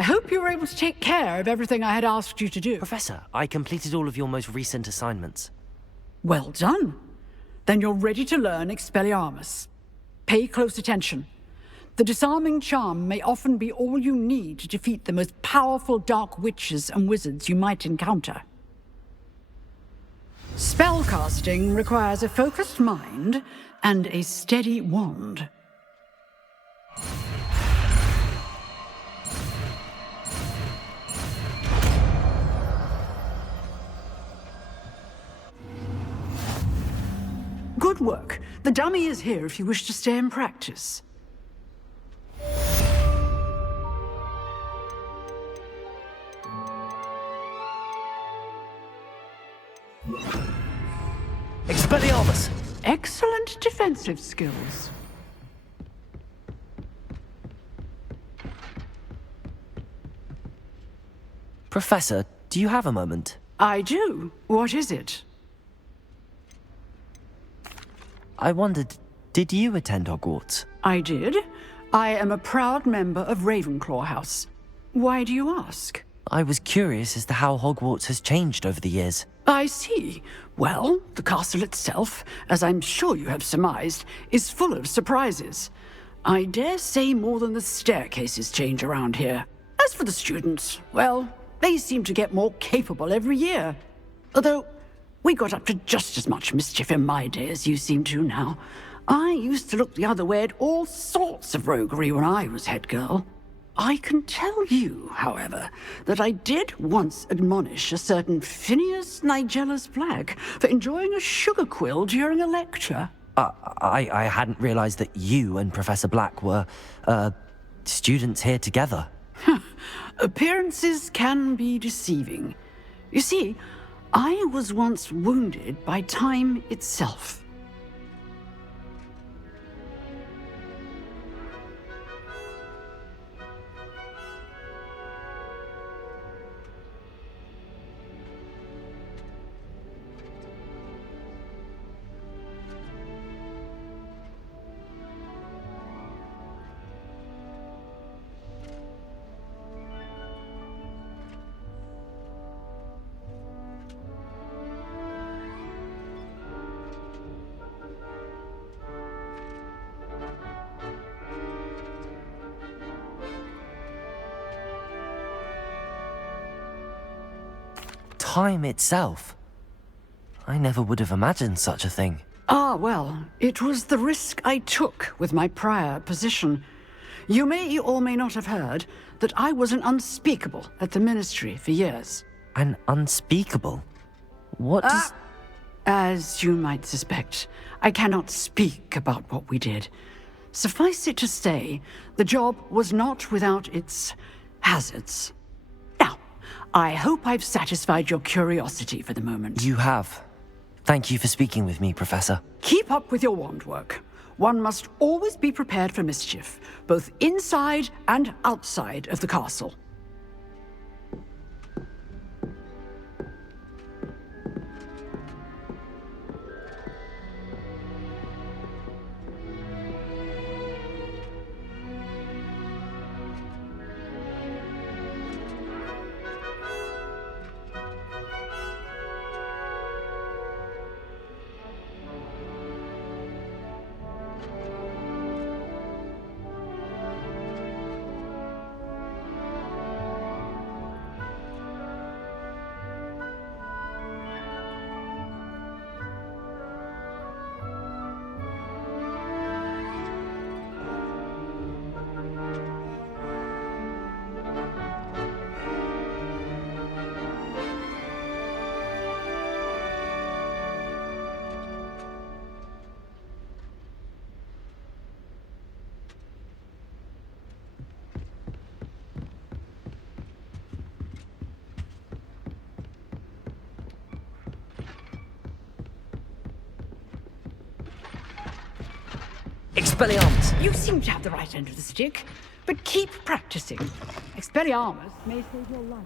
I hope you were able to take care of everything I had asked you to do. Professor, I completed all of your most recent assignments. Well done. Then you're ready to learn Expelliarmus. Pay close attention. The disarming charm may often be all you need to defeat the most powerful dark witches and wizards you might encounter. Spellcasting requires a focused mind and a steady wand. Good work. The dummy is here if you wish to stay and practice. Expelliarmus! Excellent defensive skills. Professor, do you have a moment? I do. What is it? I wondered, did you attend Hogwarts? I did. I am a proud member of Ravenclaw House. Why do you ask? I was curious as to how Hogwarts has changed over the years. I see. Well, the castle itself, as I'm sure you have surmised, is full of surprises. I dare say more than the staircases change around here. As for the students, well, they seem to get more capable every year. Although, we got up to just as much mischief in my day as you seem to now. I used to look the other way at all sorts of roguery when I was head girl. I can tell you, however, that I did once admonish a certain Phineas Nigellus Black for enjoying a sugar quill during a lecture. I hadn't realized that you and Professor Black were, students here together. Appearances can be deceiving. You see, I was once wounded by time itself. Time itself? I never would have imagined such a thing. Ah, well, it was the risk I took with my prior position. You may or may not have heard that I was an unspeakable at the Ministry for years. An unspeakable? What does... As you might suspect, I cannot speak about what we did. Suffice it to say, the job was not without its hazards. Now, I hope I've satisfied your curiosity for the moment. You have. Thank you for speaking with me, Professor. Keep up with your wand work. One must always be prepared for mischief, both inside and outside of the castle. Expelliarmus! You seem to have the right end of the stick, but keep practicing. Expelliarmus may save your life.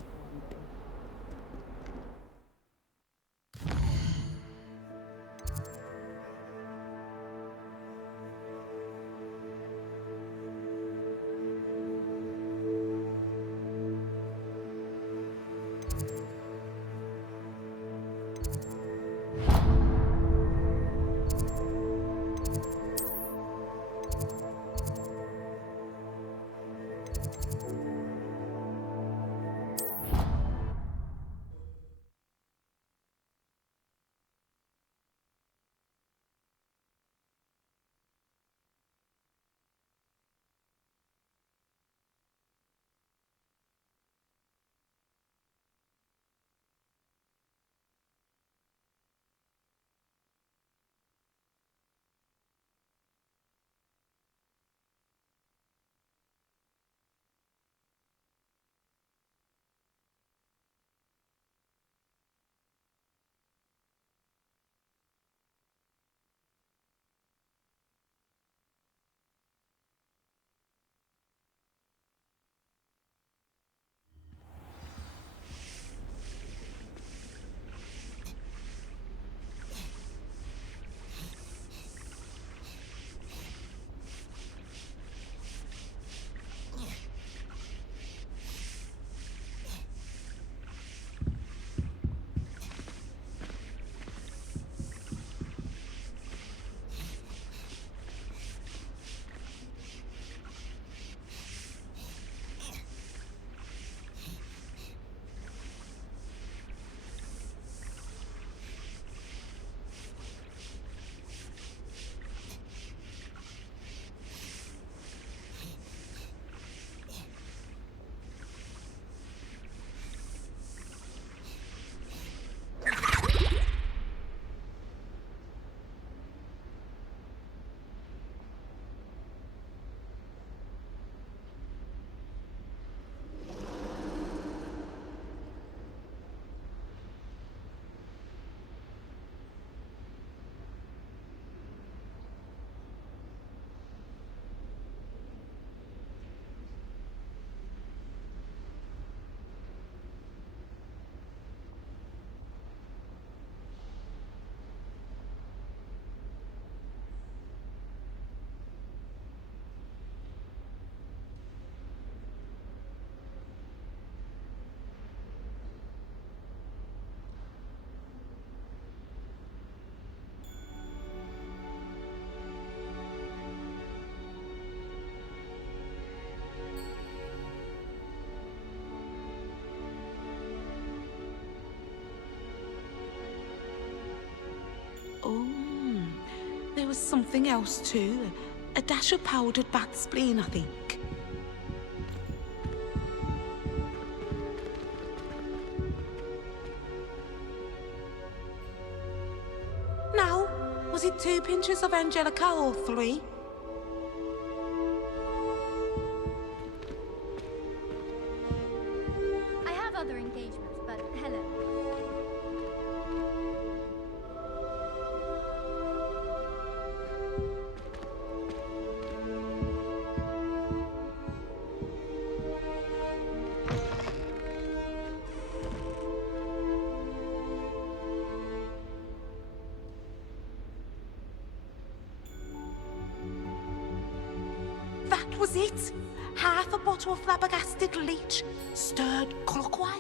was something else too. A dash of powdered bat spleen, I think. Now, was it 2 pinches of Angelica or 3? I have other engagements, but hello. That was it! Half a bottle of flabbergasted leech, stirred clockwise.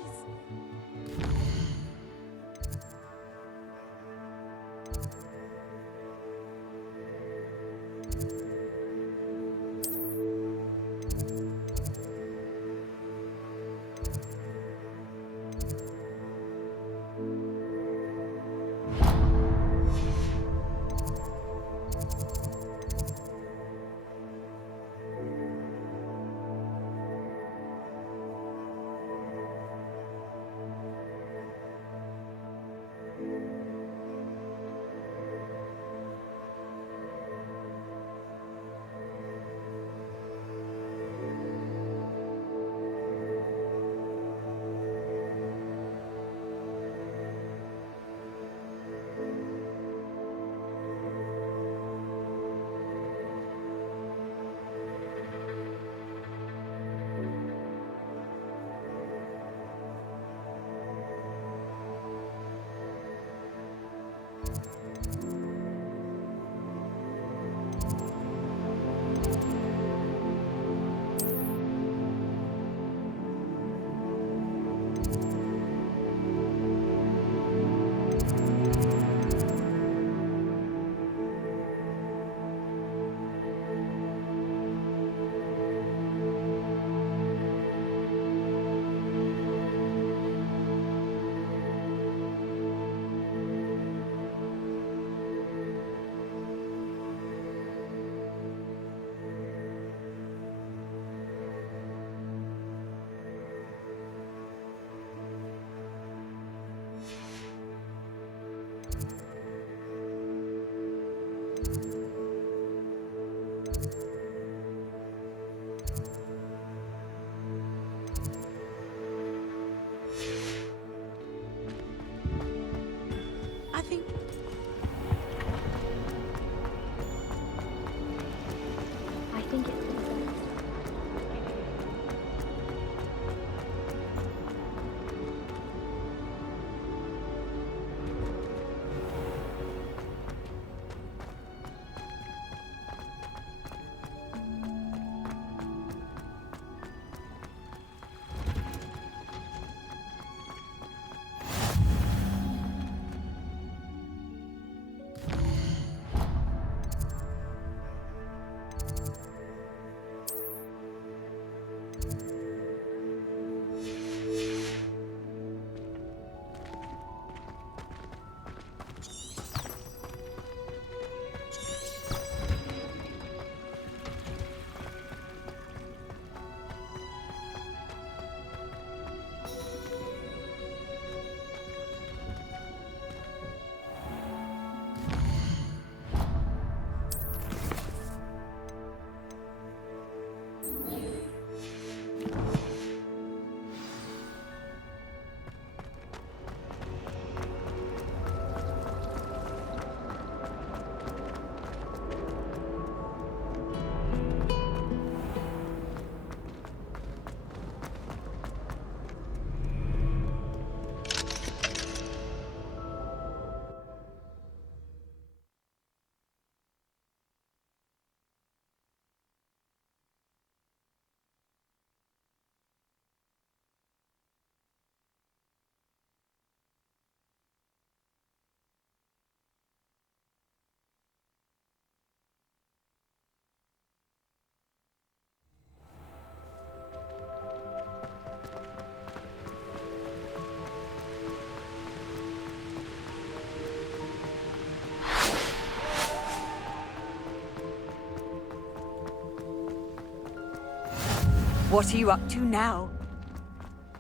What are you up to now?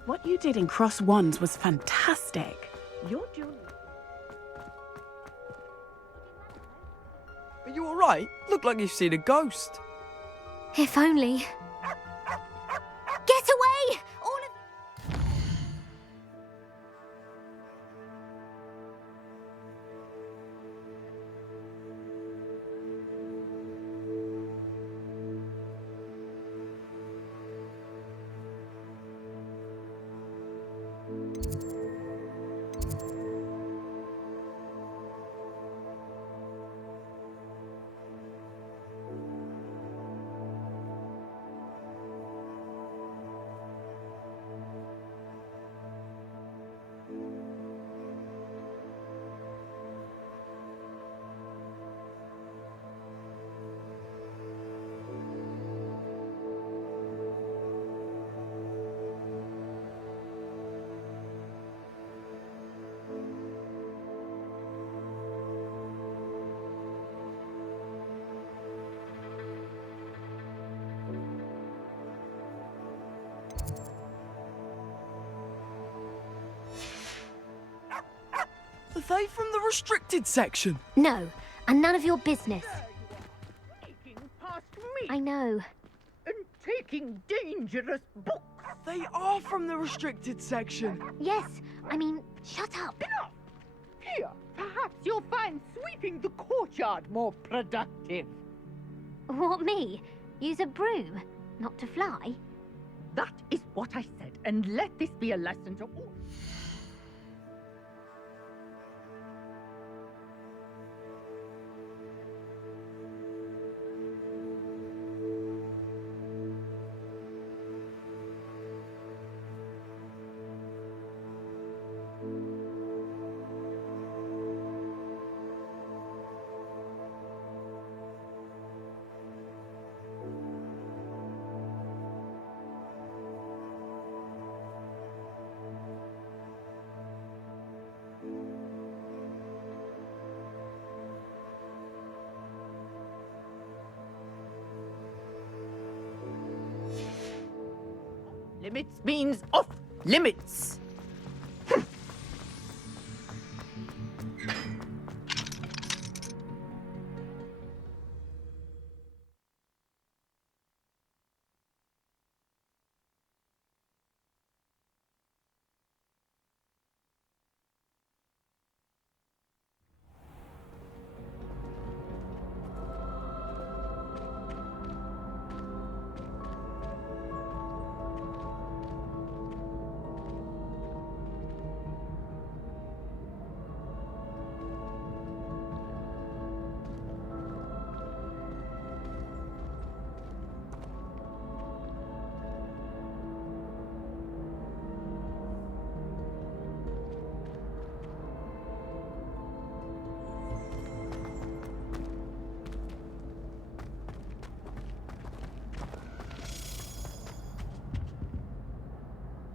What you did in Cross Ones was fantastic. You're doing... Are you alright? Look like you've seen a ghost. If only. Get away! All of Are they from the restricted section? No, and none of your business. Sneaking past me I know. and taking dangerous books. They are from the restricted section. Yes, I mean, shut up. Enough! Here, perhaps you'll find sweeping the courtyard more productive. What, me? Use a broom, not to fly? That is what I said, and let this be a lesson to all. Limits means off limits.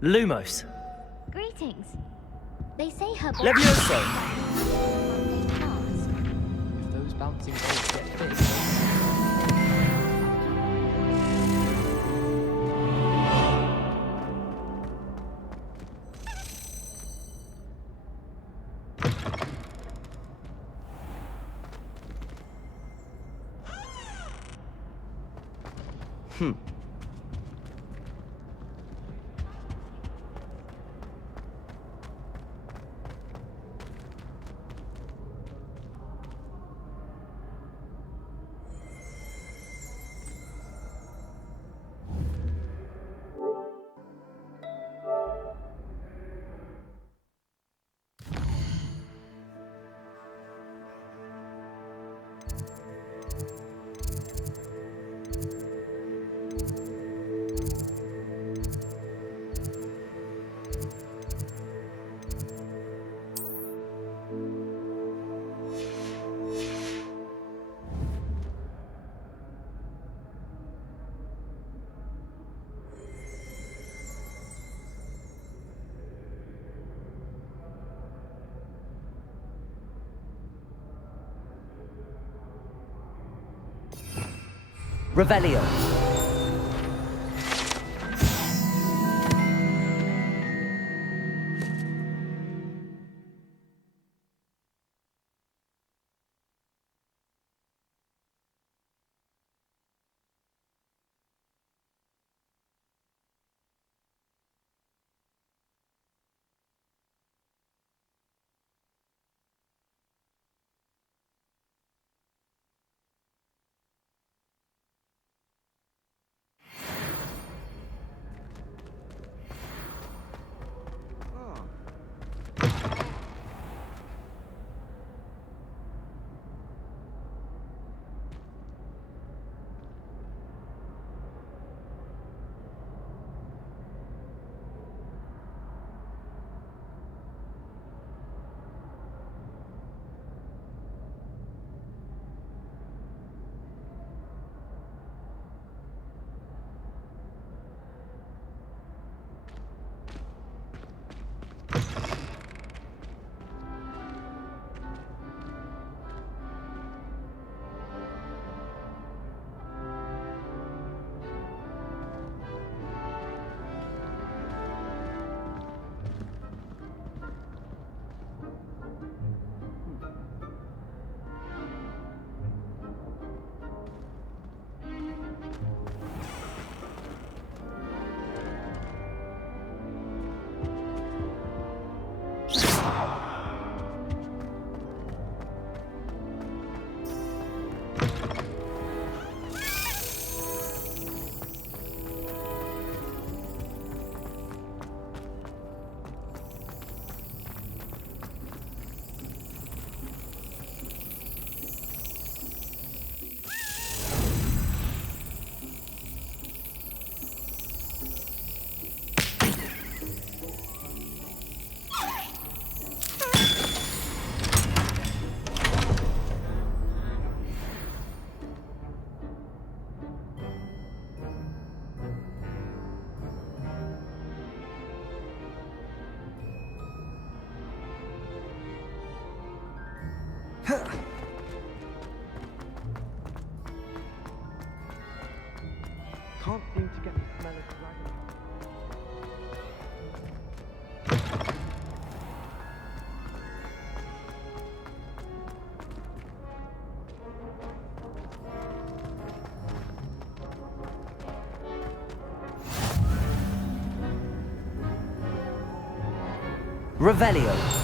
Lumos. Greetings. They say her boss... Levioso. If those bouncing balls get big. Revelio. Revelio.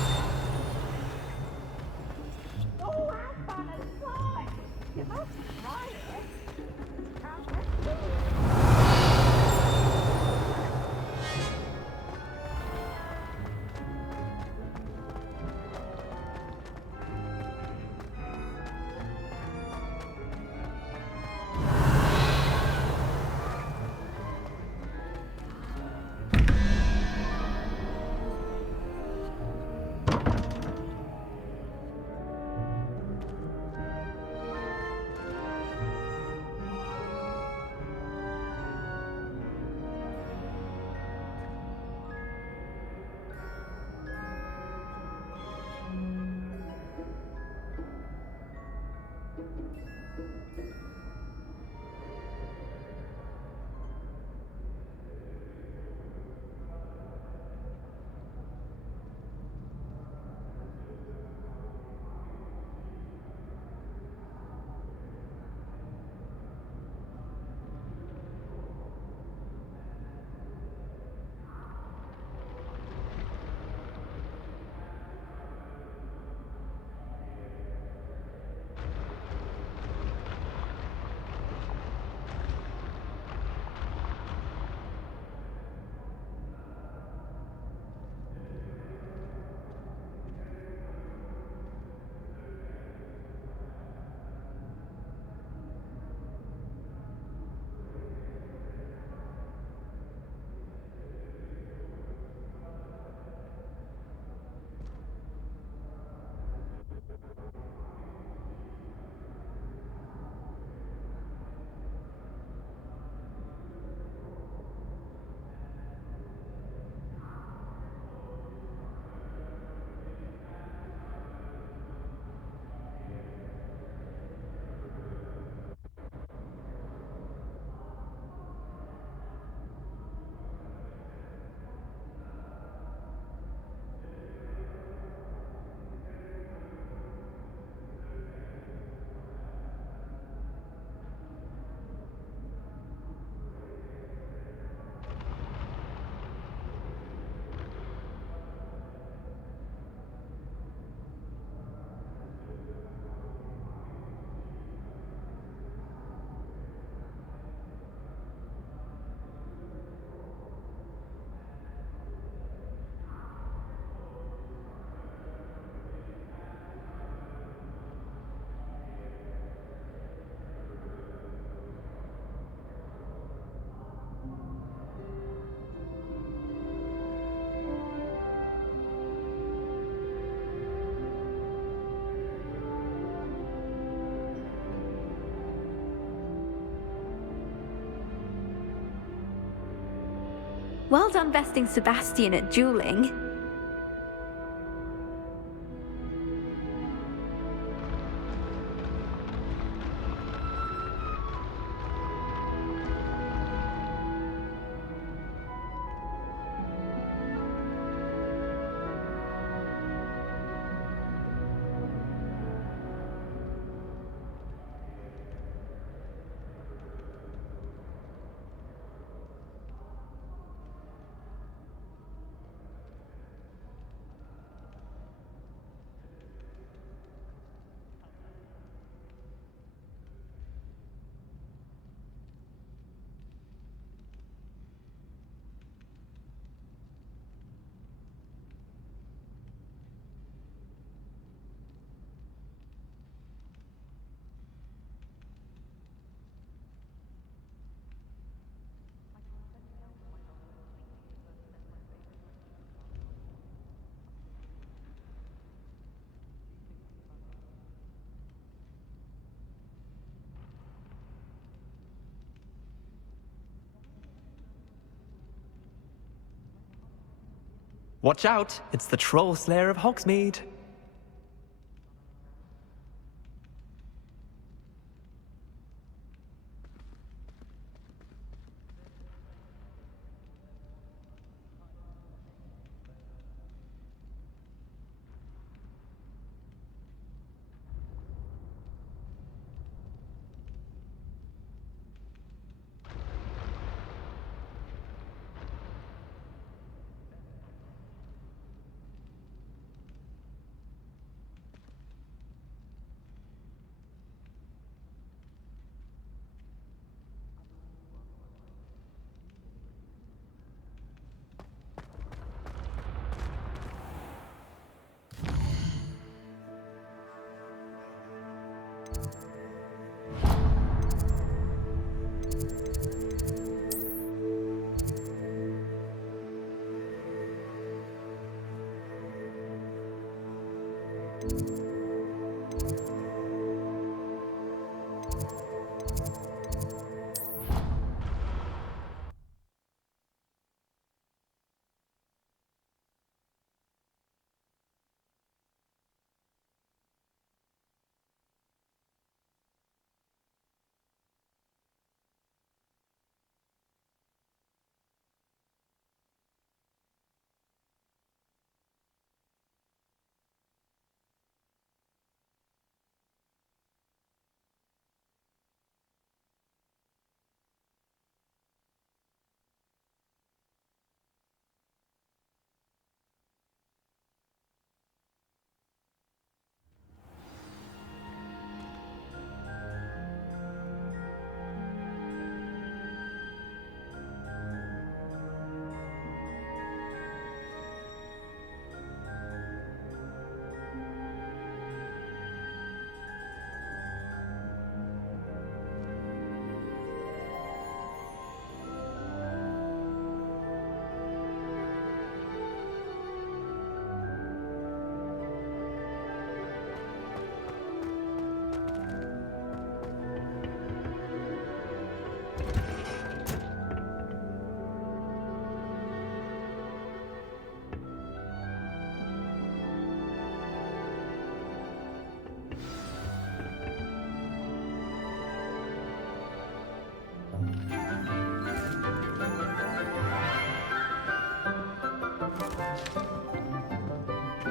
Well done besting Sebastian at dueling. Watch out, it's the Troll Slayer of Hogsmeade.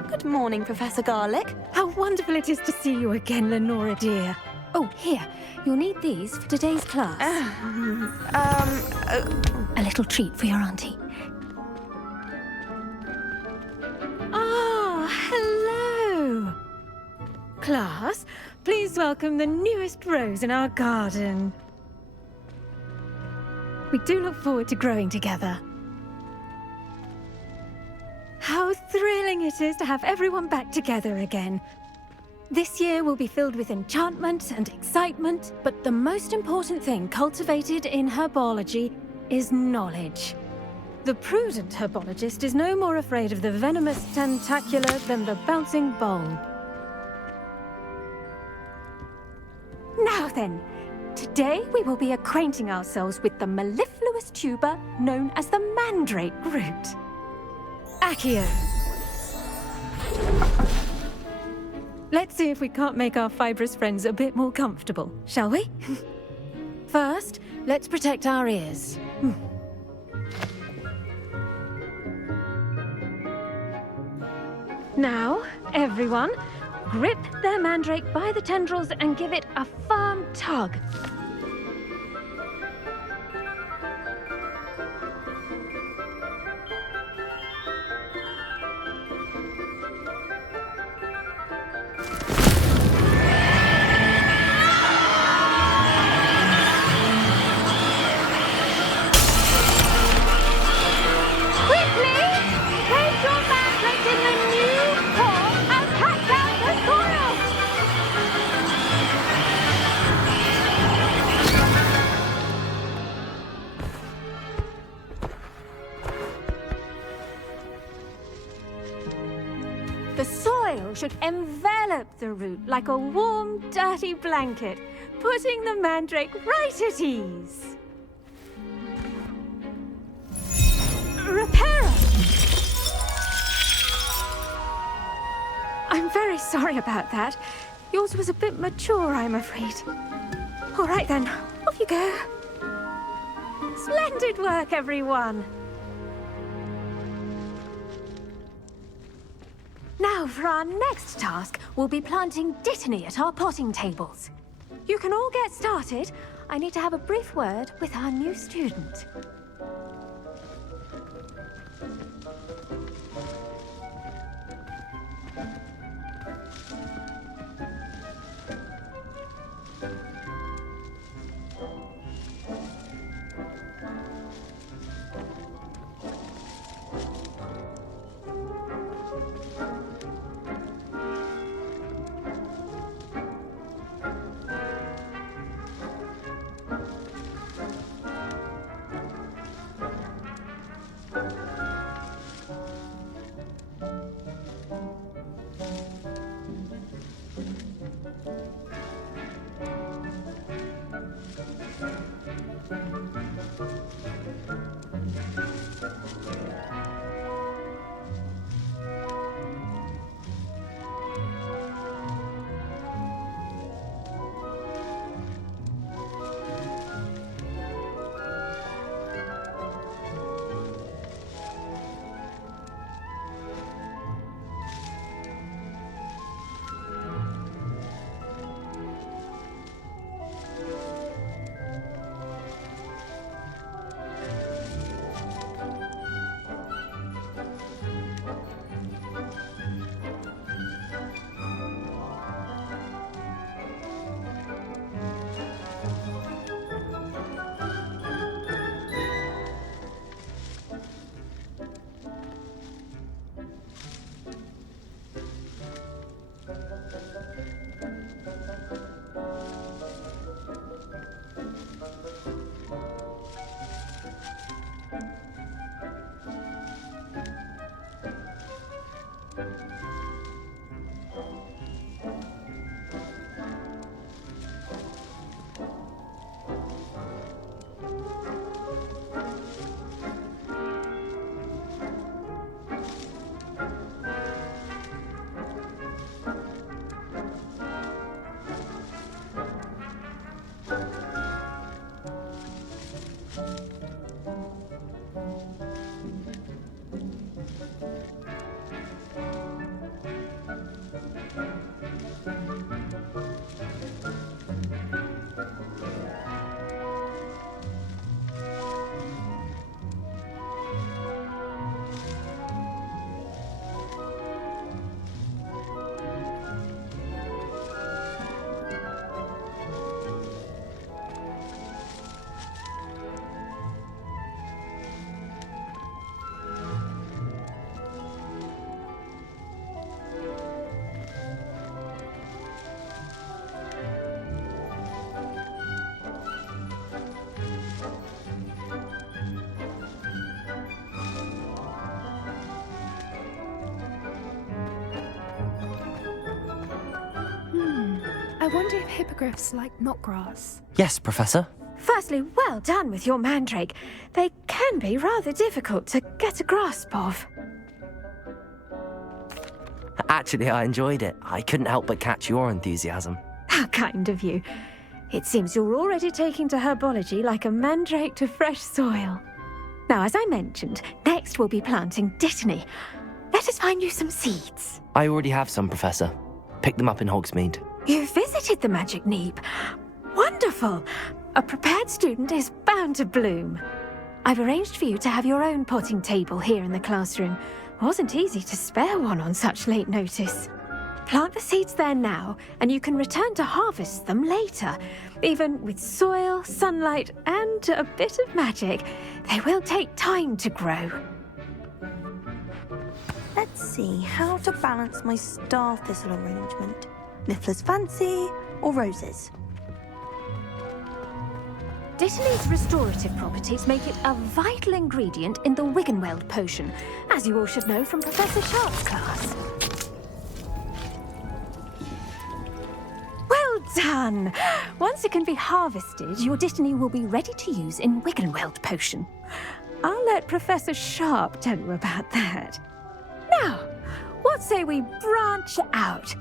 Good morning, Professor Garlick. How wonderful it is to see you again, Lenora dear. Oh, here. You'll need these for today's class. A little treat for your auntie. Ah, hello. Class, please welcome the newest rose in our garden. We do look forward to growing together. How thrilling it is to have everyone back together again. This year will be filled with enchantment and excitement, but the most important thing cultivated in herbology is knowledge. The prudent herbologist is no more afraid of the venomous tentacular than the bouncing bulb. Now then, today we will be acquainting ourselves with the mellifluous tuber known as the mandrake root. Accio. Let's see if we can't make our fibrous friends a bit more comfortable, shall we? First, let's protect our ears. Now, everyone, grip their mandrake by the tendrils and give it a firm tug. The soil should envelop the root like a warm, dirty blanket, putting the mandrake right at ease. Reparo! I'm very sorry about that. Yours was a bit mature, I'm afraid. All right then, off you go. Splendid work, everyone. Now, for our next task, we'll be planting dittany at our potting tables. You can all get started. I need to have a brief word with our new student. I wonder if hippogriffs like knotgrass. Yes, Professor. Firstly, well done with your mandrake. They can be rather difficult to get a grasp of. Actually, I enjoyed it. I couldn't help but catch your enthusiasm. How kind of you. It seems you're already taking to herbology like a mandrake to fresh soil. Now, as I mentioned, next we'll be planting dittany. Let us find you some seeds. I already have some, Professor. Pick them up in Hogsmeade. You visited the Magic Neep. Wonderful! A prepared student is bound to bloom. I've arranged for you to have your own potting table here in the classroom. Wasn't easy to spare one on such late notice. Plant the seeds there now, and you can return to harvest them later. Even with soil, sunlight, and a bit of magic, they will take time to grow. Let's see how to balance my star thistle arrangement. Niffler's fancy or roses? Dittany's restorative properties make it a vital ingredient in the Wiggenweld potion, as you all should know from Professor Sharp's class. Well done! Once it can be harvested, your Dittany will be ready to use in Wiggenweld potion. I'll let Professor Sharp tell you about that. Now, what say we branch out?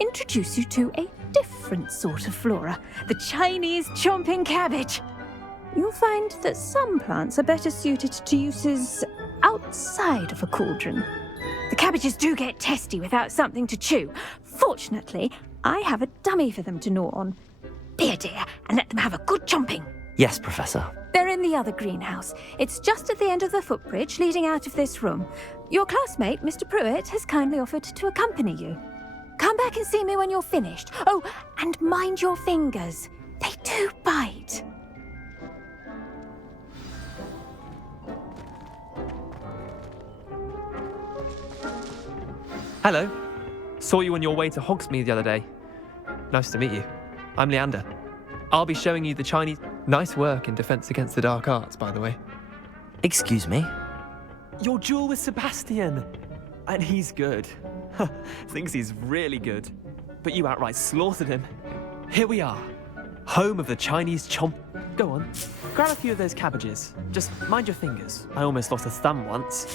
Introduce you to a different sort of flora, the Chinese chomping cabbage. You'll find that some plants are better suited to uses outside of a cauldron. The cabbages do get testy without something to chew. Fortunately, I have a dummy for them to gnaw on. Be a dear and let them have a good chomping. Yes, Professor. They're in the other greenhouse. It's just at the end of the footbridge leading out of this room. Your classmate, Mr. Pruitt, has kindly offered to accompany you. Come back and see me when you're finished. Oh, and mind your fingers. They do bite. Hello. Saw you on your way to Hogsmeade the other day. Nice to meet you. I'm Leander. I'll be showing you the Chinese... Nice work in Defense Against the Dark Arts, by the way. Excuse me? Your duel with Sebastian. And he's good. Thinks he's really good. But you outright slaughtered him. Here we are. Home of the Chinese chomp... Go on. Grab a few of those cabbages. Just mind your fingers. I almost lost a thumb once.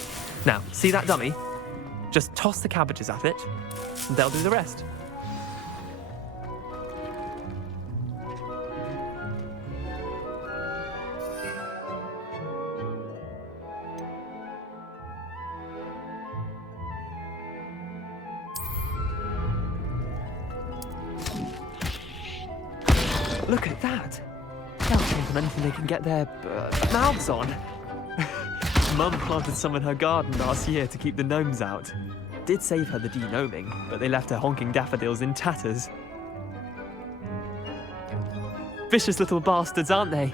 Now, see that dummy? Just toss the cabbages at it, and they'll do the rest. Look at that! They'll give them anything they can get their mouths on. Mum planted some in her garden last year to keep the gnomes out. Did save her the de-gnoming, but they left her honking daffodils in tatters. Vicious little bastards, aren't they?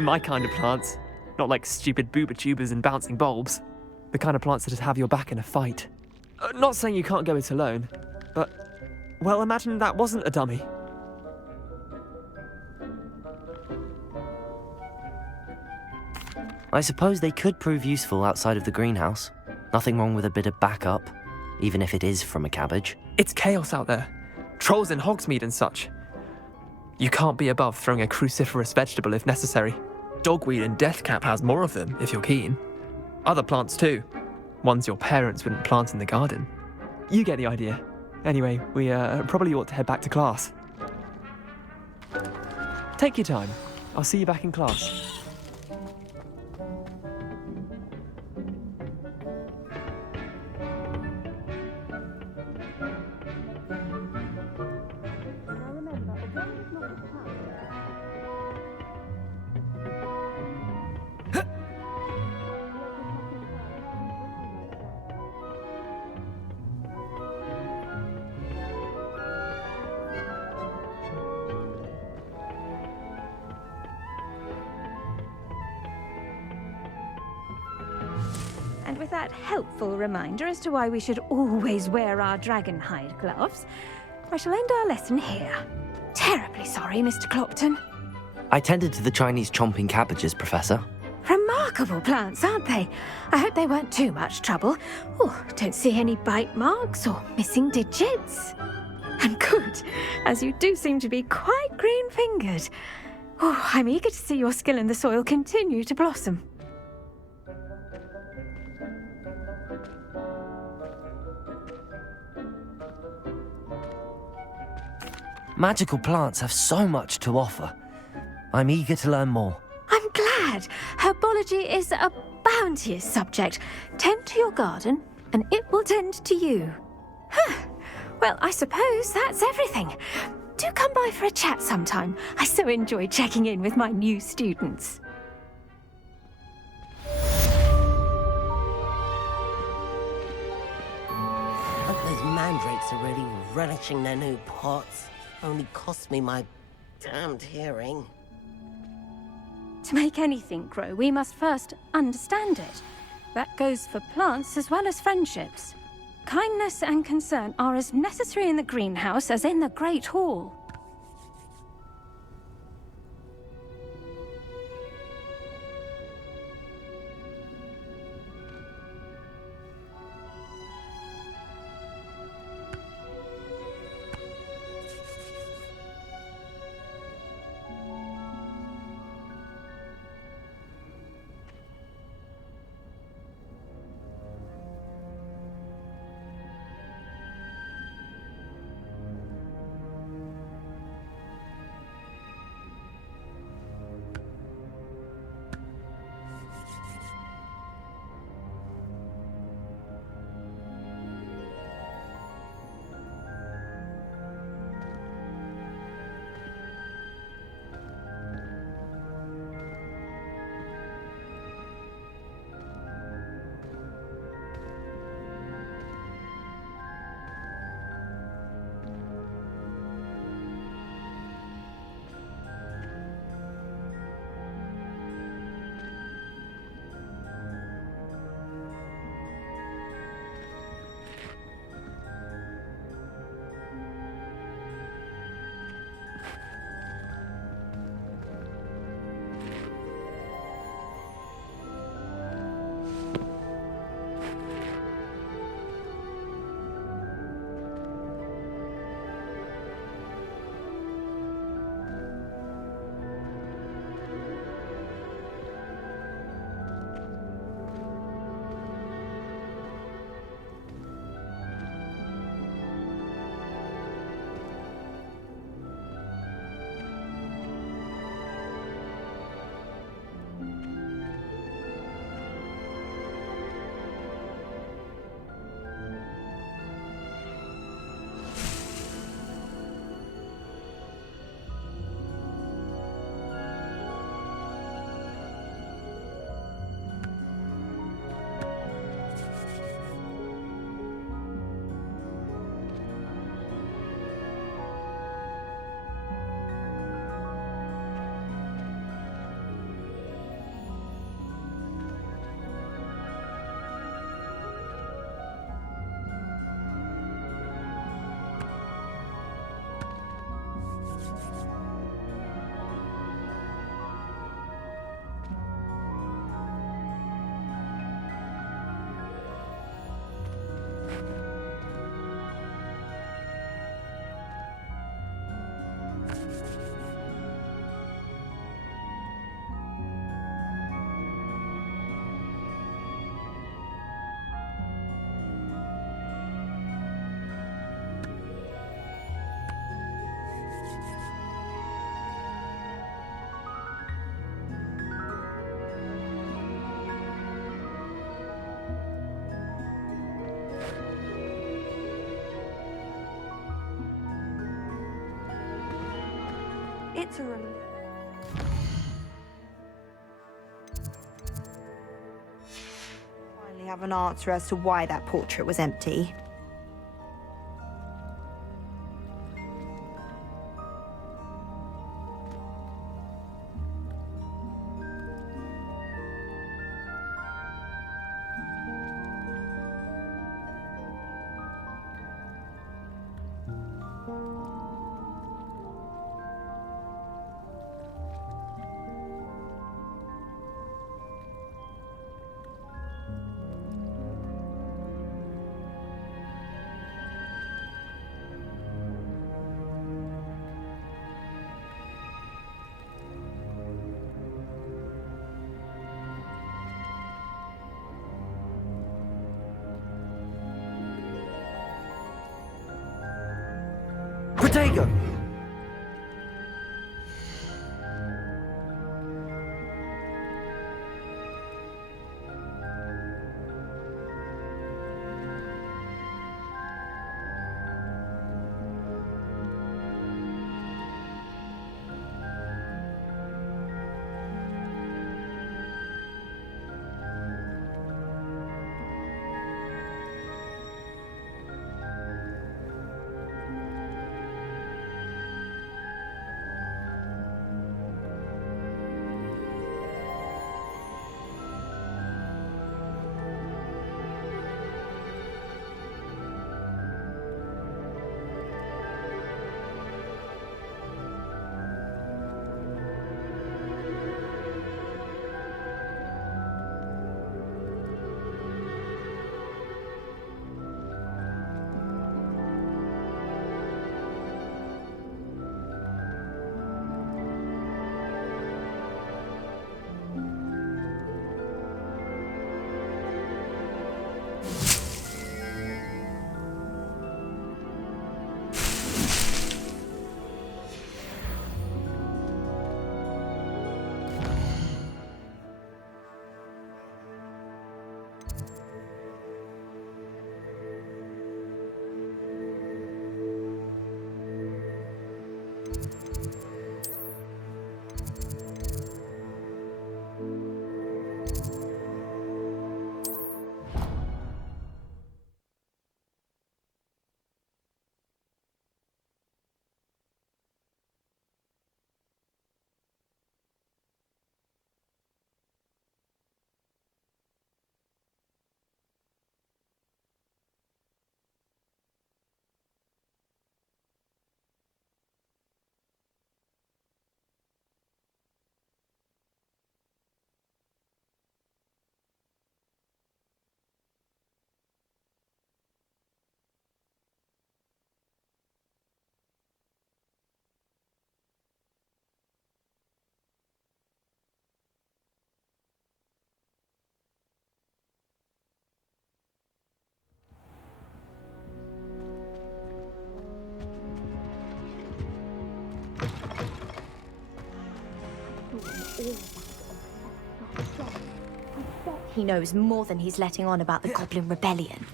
My kind of plants. Not like stupid booba tubers and bouncing bulbs. The kind of plants that'd have your back in a fight. Not saying you can't go it alone, but... Well, imagine that wasn't a dummy. I suppose they could prove useful outside of the greenhouse. Nothing wrong with a bit of backup. even if it is from a cabbage. It's chaos out there. Trolls in Hogsmeade and such. You can't be above throwing a cruciferous vegetable if necessary. Dogweed and deathcap has more of them, if you're keen. Other plants too. Ones your parents wouldn't plant in the garden. You get the idea. Anyway, we probably ought to head back to class. Take your time. I'll see you back in class. And with that helpful reminder as to why we should always wear our dragonhide gloves, I shall end our lesson here. Terribly sorry, Mr. Clopton. I tended to the Chinese chomping cabbages, Professor. Remarkable plants, aren't they? I hope they weren't too much trouble. Oh, don't see any bite marks or missing digits. And good, as you do seem to be quite green-fingered. Oh, I'm eager to see your skill in the soil continue to blossom. Magical plants have so much to offer. I'm eager to learn more. I'm glad. Herbology is a bounteous subject. Tend to your garden, and it will tend to you. Huh. Well, I suppose that's everything. Do come by for a chat sometime. I so enjoy checking in with my new students. Hope those mandrakes are really relishing their new pots. Only cost me my damned hearing. To make anything grow, we must first understand it. That goes for plants as well as friendships. Kindness and concern are as necessary in the greenhouse as in the Great Hall. It's a relief. Finally have an answer as to why that portrait was empty. Protego! He knows more than he's letting on about the Goblin Rebellion.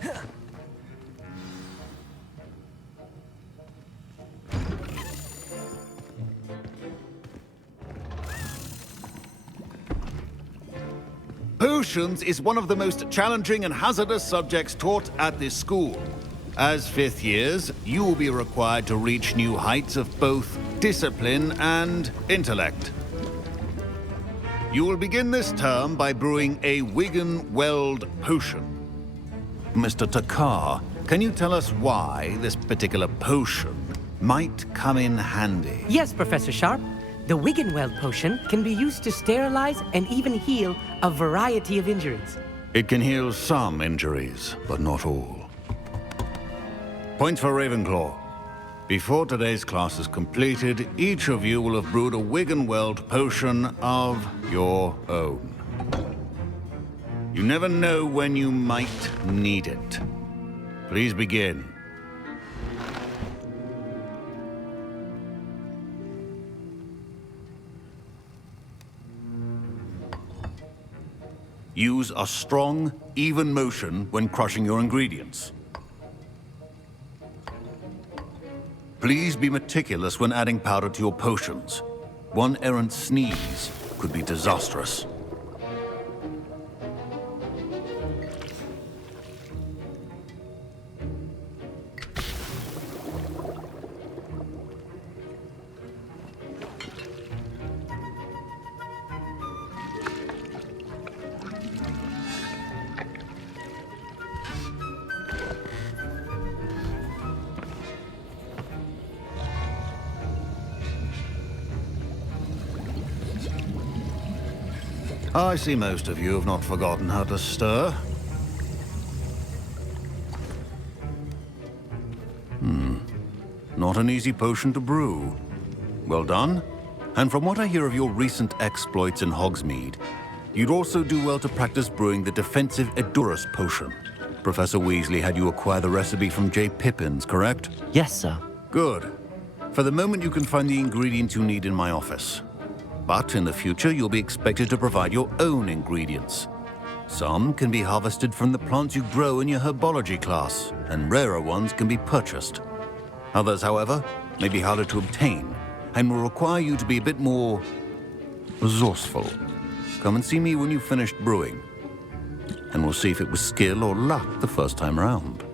Potions is one of the most challenging and hazardous subjects taught at this school. As fifth years, you will be required to reach new heights of both discipline and intellect. You will begin this term by brewing a Wigan-Weld potion. Mr. Takar, can you tell us why this particular potion might come in handy? Yes, Professor Sharp. The Wiggenweld potion can be used to sterilize and even heal a variety of injuries. It can heal some injuries, but not all. Points for Ravenclaw. Before today's class is completed, each of you will have brewed a Wiggenweld potion of your own. You never know when you might need it. Please begin. Use a strong, even motion when crushing your ingredients. Please be meticulous when adding powder to your potions. One errant sneeze could be disastrous. I see most of you have not forgotten how to stir. Not an easy potion to brew. Well done. And from what I hear of your recent exploits in Hogsmeade, you'd also do well to practice brewing the defensive Edurus potion. Professor Weasley had you acquire the recipe from J. Pippins, correct? Yes, sir. Good. For the moment, you can find the ingredients you need in my office. But in the future, you'll be expected to provide your own ingredients. Some can be harvested from the plants you grow in your herbology class, and rarer ones can be purchased. Others, however, may be harder to obtain, and will require you to be a bit more resourceful. Come and see me when you've finished brewing, and we'll see if it was skill or luck the first time around.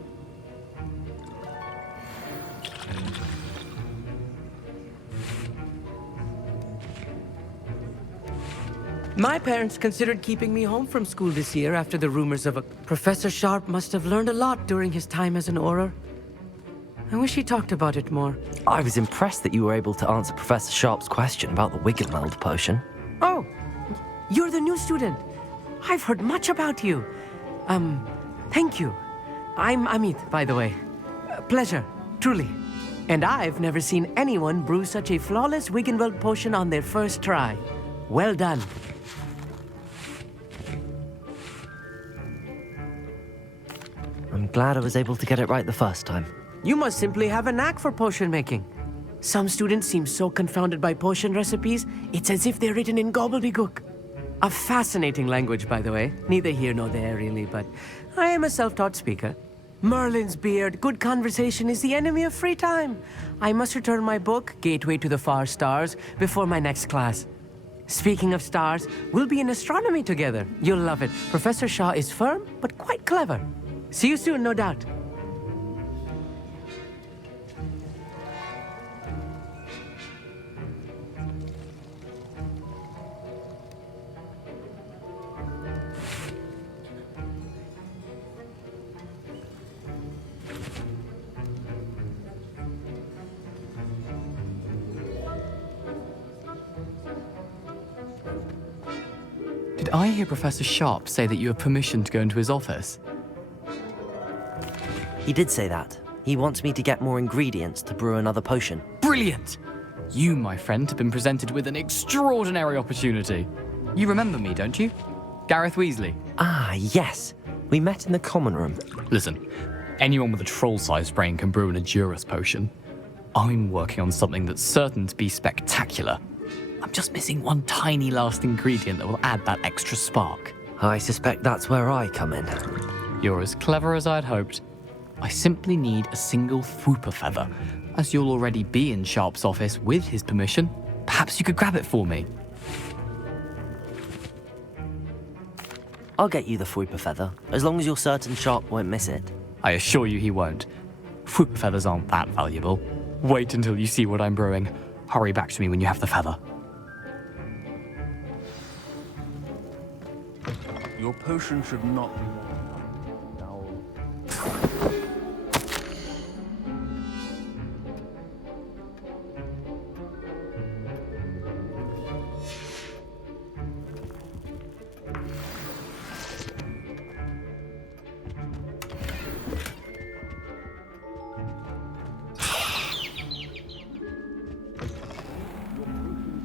My parents considered keeping me home from school this year after the rumors of a... Professor Sharp must have learned a lot during his time as an Auror. I wish he talked about it more. I was impressed that you were able to answer Professor Sharp's question about the Wiggenweld potion. Oh, you're the new student. I've heard much about you. Thank you. I'm Amit, by the way. Pleasure, truly. And I've never seen anyone brew such a flawless Wiggenweld potion on their first try. Well done. I'm glad I was able to get it right the first time. You must simply have a knack for potion making. Some students seem so confounded by potion recipes, it's as if they're written in gobbledygook. A fascinating language, by the way. Neither here nor there, really, but I am a self-taught speaker. Merlin's beard, good conversation is the enemy of free time. I must return my book, Gateway to the Far Stars, before my next class. Speaking of stars, we'll be in astronomy together. You'll love it. Professor Shaw is firm, but quite clever. See you soon, no doubt. Did I hear Professor Sharp say that you have permission to go into his office? He did say that. He wants me to get more ingredients to brew another potion. Brilliant! You, my friend, have been presented with an extraordinary opportunity. You remember me, don't you? Gareth Weasley. Ah, yes. We met in the common room. Listen, anyone with a troll-sized brain can brew an Edurus potion. I'm working on something that's certain to be spectacular. I'm just missing one tiny last ingredient that will add that extra spark. I suspect that's where I come in. You're as clever as I'd hoped. I simply need a single Fwooper feather. As you'll already be in Sharp's office with his permission, perhaps you could grab it for me. I'll get you the Fwooper feather, as long as you're certain Sharp won't miss it. I assure you he won't. Fwooper feathers aren't that valuable. Wait until you see what I'm brewing. Hurry back to me when you have the feather. Your potion should not...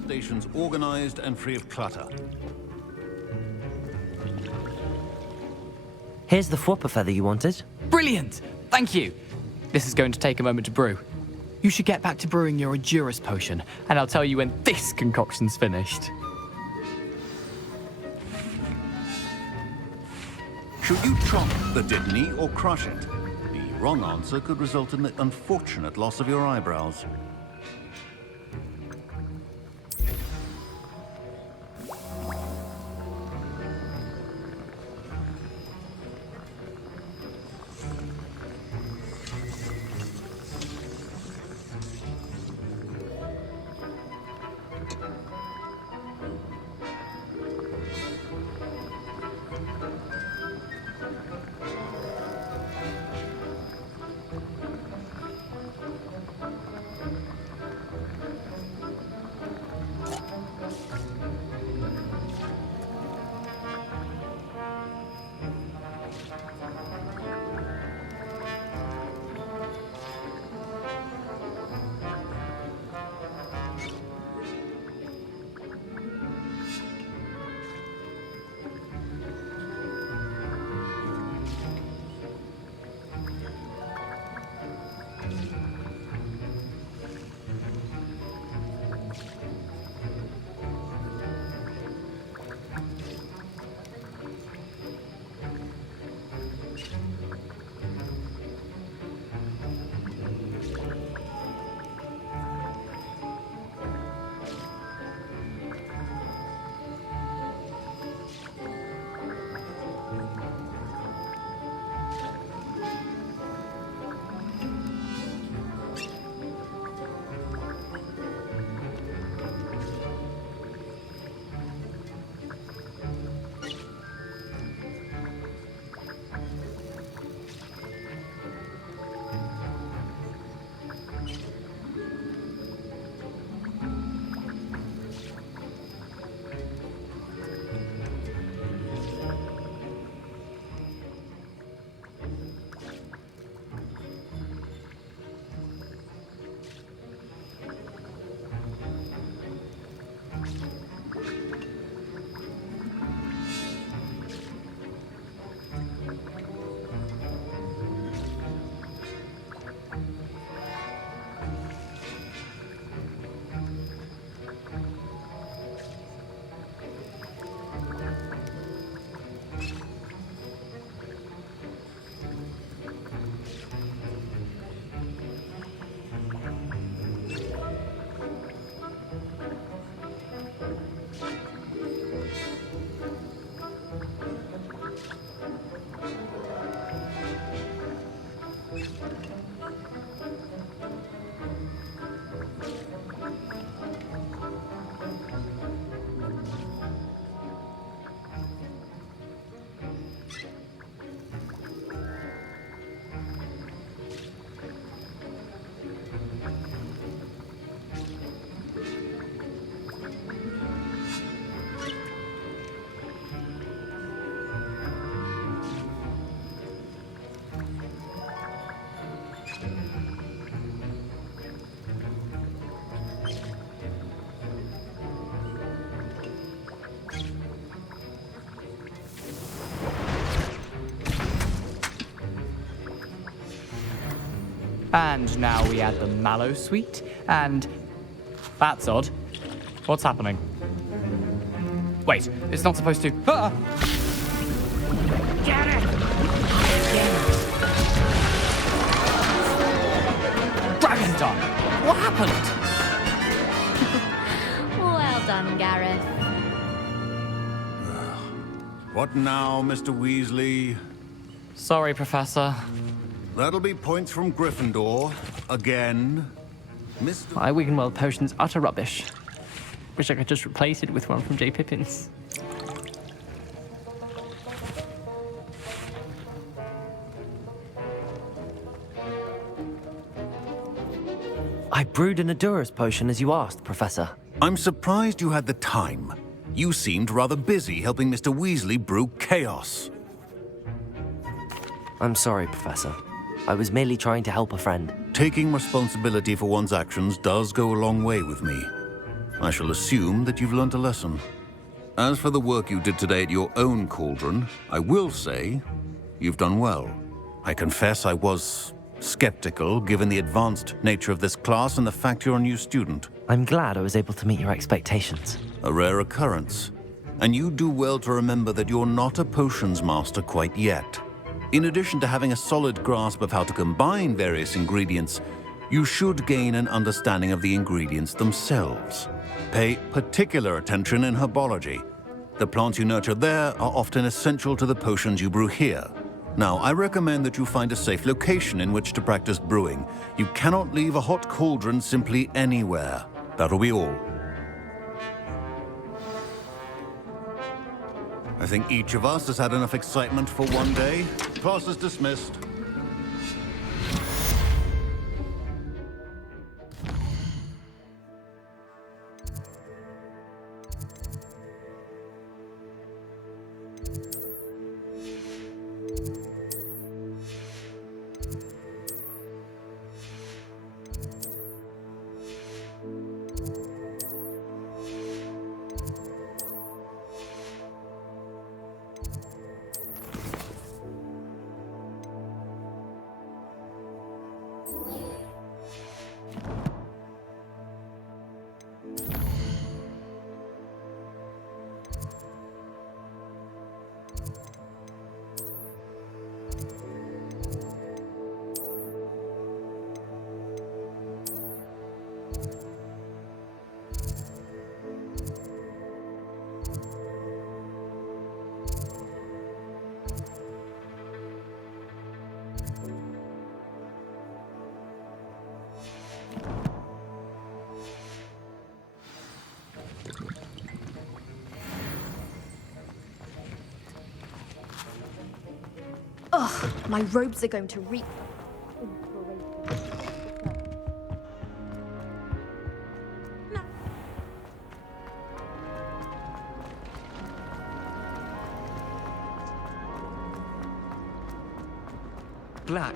Stations organized and free of clutter. Here's the Fwooper feather you wanted. Brilliant! Thank you! This is going to take a moment to brew. You should get back to brewing your Edurus potion, and I'll tell you when this concoction's finished. Should you chop the Dittany or crush it? The wrong answer could result in the unfortunate loss of your eyebrows. And now we add the mallow sweet, and... That's odd. What's happening? Wait, it's not supposed to... Ah! Get it! Dragon Tongue! What happened? Well done, Gareth. What now, Mr. Weasley? Sorry, Professor. That'll be points from Gryffindor. Again. Mr. My Wiggenweld potion's utter rubbish. Wish I could just replace it with one from J. Pippin's. I brewed an Adurus potion as you asked, Professor. I'm surprised you had the time. You seemed rather busy helping Mr. Weasley brew chaos. I'm sorry, Professor. I was merely trying to help a friend. Taking responsibility for one's actions does go a long way with me. I shall assume that you've learnt a lesson. As for the work you did today at your own cauldron, I will say you've done well. I confess I was skeptical given the advanced nature of this class and the fact you're a new student. I'm glad I was able to meet your expectations. A rare occurrence. And you do well to remember that you're not a potions master quite yet. In addition to having a solid grasp of how to combine various ingredients, you should gain an understanding of the ingredients themselves. Pay particular attention in herbology. The plants you nurture there are often essential to the potions you brew here. Now, I recommend that you find a safe location in which to practice brewing. You cannot leave a hot cauldron simply anywhere. That'll be all. I think each of us has had enough excitement for one day. Class is dismissed. Ugh, my robes are going to reek. Black.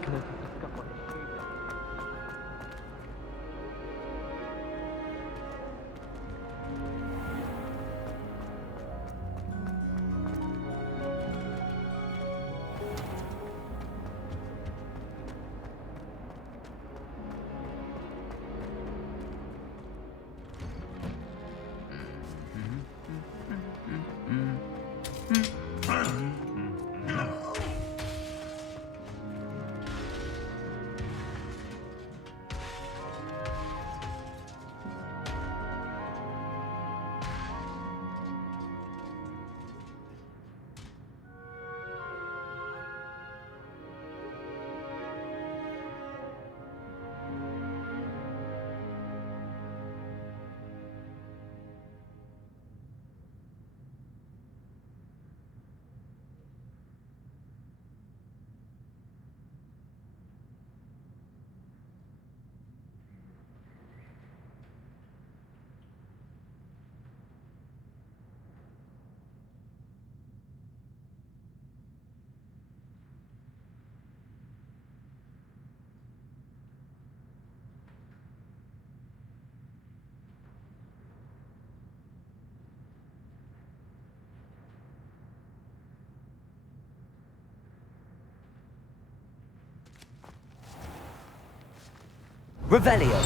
Revelio.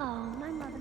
Oh, my mother.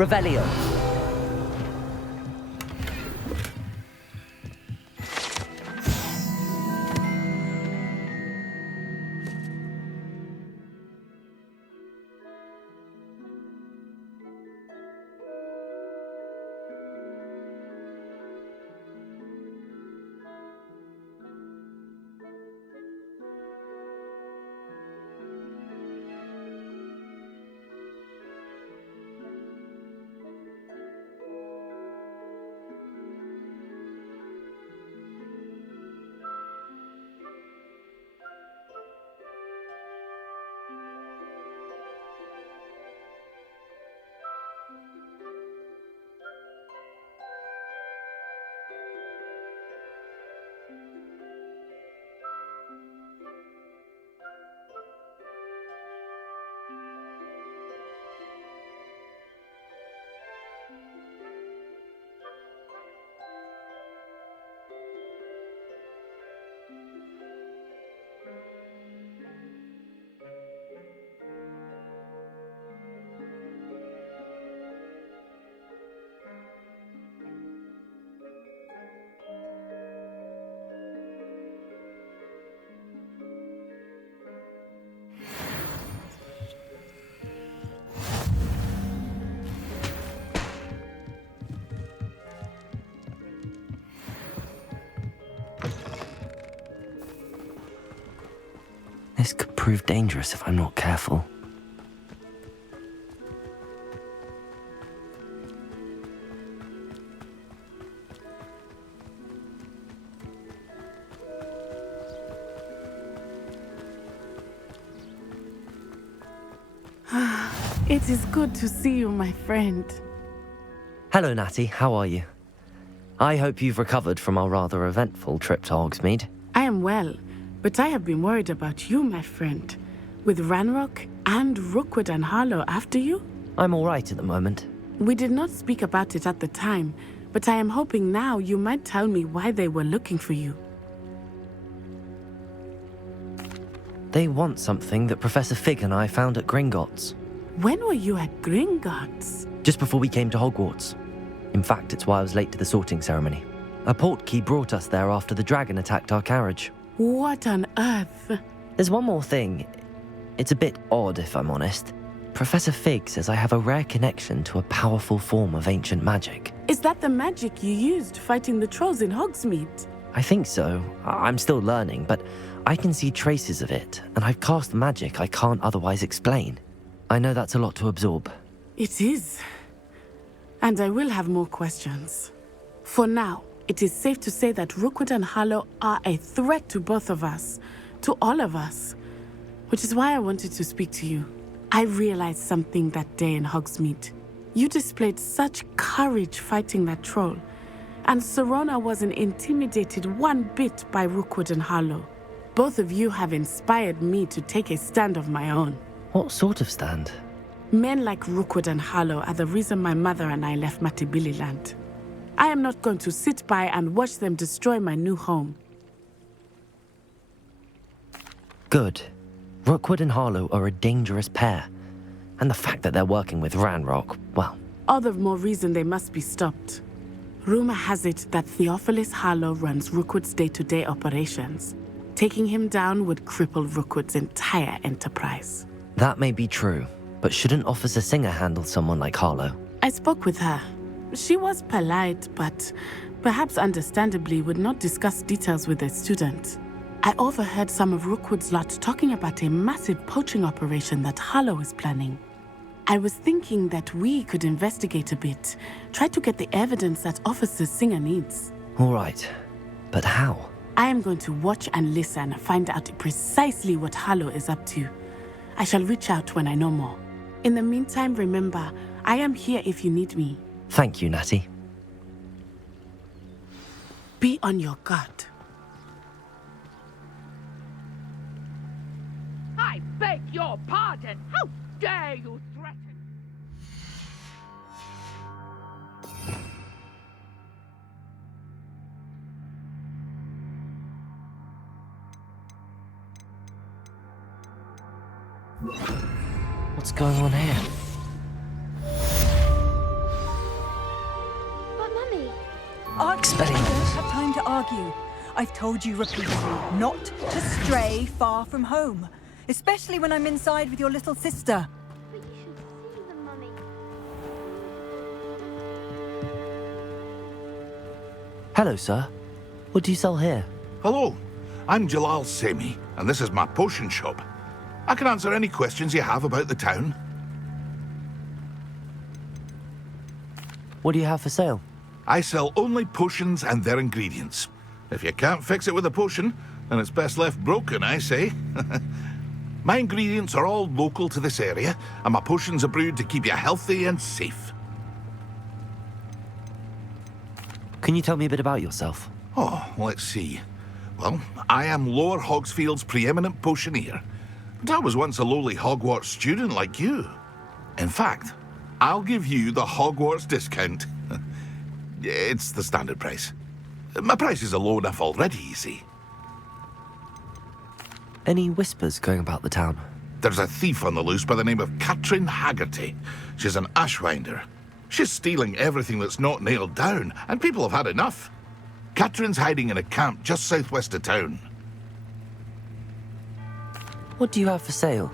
Revelio. This could prove dangerous if I'm not careful. It is good to see you, my friend. Hello, Natty. How are you? I hope you've recovered from our rather eventful trip to Hogsmeade. I am well, but I have been worried about you, my friend. With Ranrock and Rookwood and Harlow after you? I'm all right at the moment. We did not speak about it at the time, but I am hoping now you might tell me why they were looking for you. They want something that Professor Fig and I found at Gringotts. When were you at Gringotts? Just before we came to Hogwarts. In fact, it's why I was late to the sorting ceremony. A portkey brought us there after the dragon attacked our carriage. What on earth? There's one more thing. It's a bit odd, if I'm honest. Professor Fig says I have a rare connection to a powerful form of ancient magic. Is that the magic you used fighting the trolls in Hogsmeade? I think so. I'm still learning, but I can see traces of it, and I've cast magic I can't otherwise explain. I know that's a lot to absorb. It is. And I will have more questions. For now, it is safe to say that Rookwood and Harlow are a threat to both of us, to all of us, which is why I wanted to speak to you. I realized something that day in Hogsmeade. You displayed such courage fighting that troll, and Serona wasn't intimidated one bit by Rookwood and Harlow. Both of you have inspired me to take a stand of my own. What sort of stand? Men like Rookwood and Harlow are the reason my mother and I left Matabeleland. I am not going to sit by and watch them destroy my new home. Good. Rookwood and Harlow are a dangerous pair. And the fact that they're working with Ranrock, well... All the more reason they must be stopped. Rumor has it that Theophilus Harlow runs Rookwood's day-to-day operations. Taking him down would cripple Rookwood's entire enterprise. That may be true, but shouldn't Officer Singer handle someone like Harlow? I spoke with her. She was polite, but perhaps understandably would not discuss details with a student. I overheard some of Rookwood's lot talking about a massive poaching operation that Harlow is planning. I was thinking that we could investigate a bit, try to get the evidence that Officer Singer needs. All right, but how? I am going to watch and listen, find out precisely what Harlow is up to. I shall reach out when I know more. In the meantime, remember, I am here if you need me. Thank you, Natty. Be on your guard. I beg your pardon. How dare you threaten? What's going on here? Explain. I don't have time to argue. I've told you repeatedly not to stray far from home, especially when I'm inside with your little sister. But you should see them, Mummy. Hello, sir. What do you sell here? Hello, I'm Jalal Semi, and this is my potion shop. I can answer any questions you have about the town. What do you have for sale? I sell only potions and their ingredients. If you can't fix it with a potion, then it's best left broken, I say. My ingredients are all local to this area, and my potions are brewed to keep you healthy and safe. Can you tell me a bit about yourself? Oh, let's see. Well, I am Lower Hogsfield's preeminent potioneer. But I was once a lowly Hogwarts student like you. In fact, I'll give you the Hogwarts discount. It's the standard price. My prices are low enough already, you see. Any whispers going about the town? There's a thief on the loose by the name of Katrin Haggerty. She's an ashwinder. She's stealing everything that's not nailed down, and people have had enough. Katrin's hiding in a camp just southwest of town. What do you have for sale?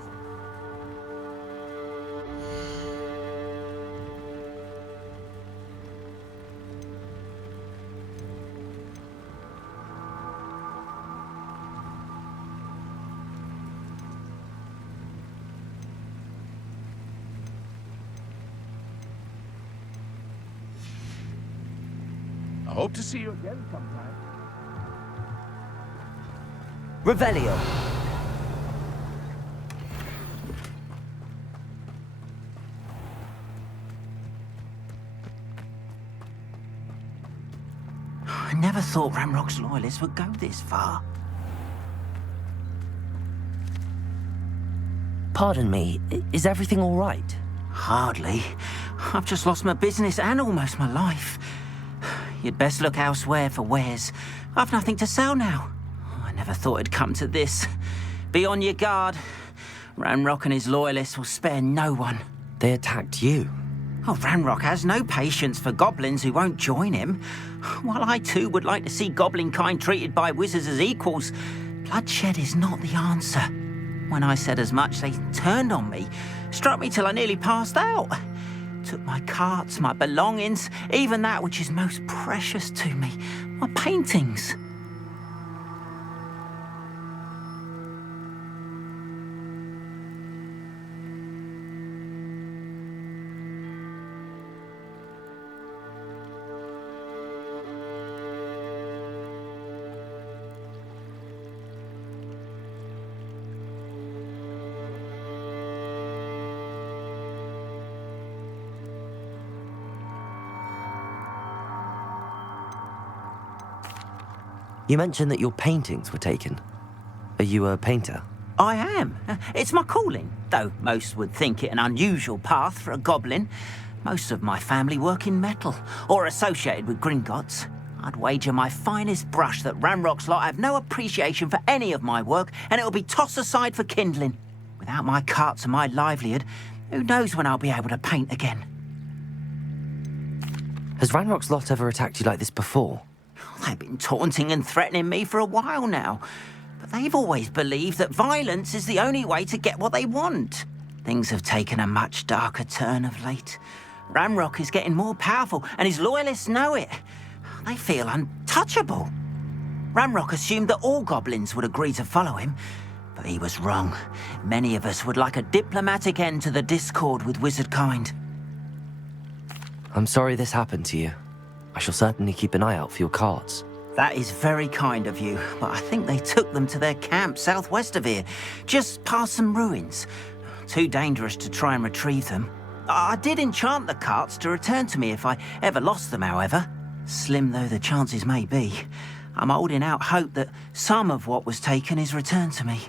I hope to see you again sometime. Revelio. I never thought Ramrock's loyalists would go this far. Pardon me, is everything all right? Hardly. I've just lost my business and almost my life. You'd best look elsewhere for wares. I've nothing to sell now. I never thought it'd come to this. Be on your guard. Ranrock and his loyalists will spare no one. They attacked you? Oh, Ranrock has no patience for goblins who won't join him. While I too would like to see goblin kind treated by wizards as equals, bloodshed is not the answer. When I said as much, they turned on me, struck me till I nearly passed out. Took my carts, my belongings, even that which is most precious to me, my paintings. You mentioned that your paintings were taken. Are you a painter? I am. It's my calling, though most would think it an unusual path for a goblin. Most of my family work in metal, or associated with Gringotts. I'd wager my finest brush that Ranrock's lot have no appreciation for any of my work, and it'll be tossed aside for kindling. Without my carts and my livelihood, who knows when I'll be able to paint again? Has Ranrock's lot ever attacked you like this before? They've been taunting and threatening me for a while now. But they've always believed that violence is the only way to get what they want. Things have taken a much darker turn of late. Ranrock is getting more powerful, and his loyalists know it. They feel untouchable. Ranrock assumed that all goblins would agree to follow him, but he was wrong. Many of us would like a diplomatic end to the discord with wizard kind. I'm sorry this happened to you. I shall certainly keep an eye out for your carts. That is very kind of you, but I think they took them to their camp southwest of here, just past some ruins. Too dangerous to try and retrieve them. I did enchant the carts to return to me if I ever lost them, however. Slim though the chances may be, I'm holding out hope that some of what was taken is returned to me.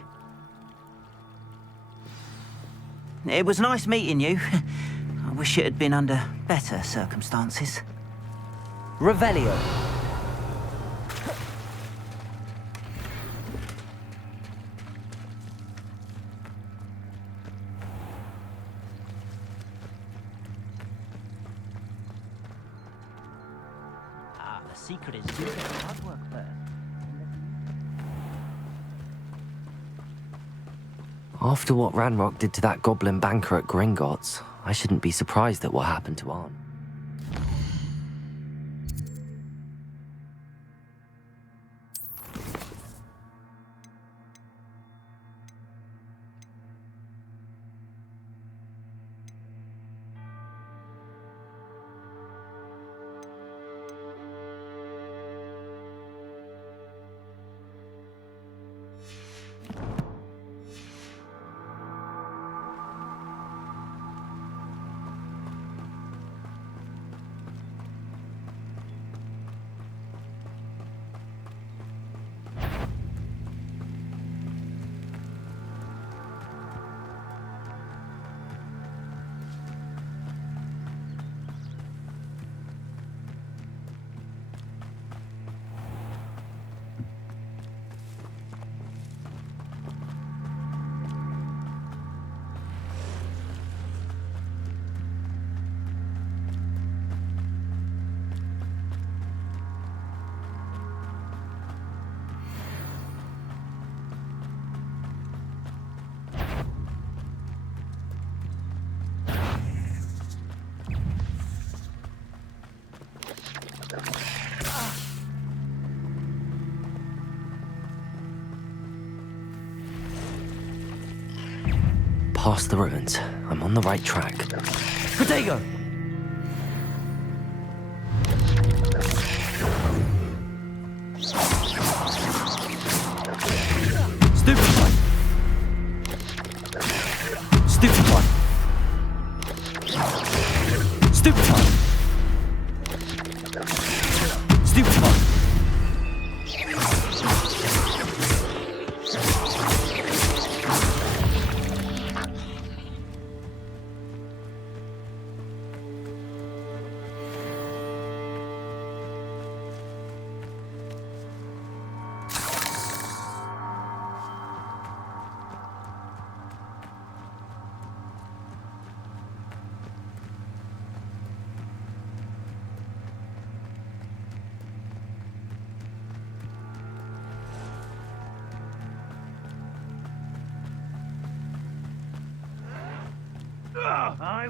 It was nice meeting you. I wish it had been under better circumstances. Revelio. The secret is you get the hard work first. After what Ranrock did to that goblin banker at Gringotts, I shouldn't be surprised at what happened to Arn. Past the ruins. I'm on the right track. Protego! Stupid one! Stupid one! Stupid one! Stupid one!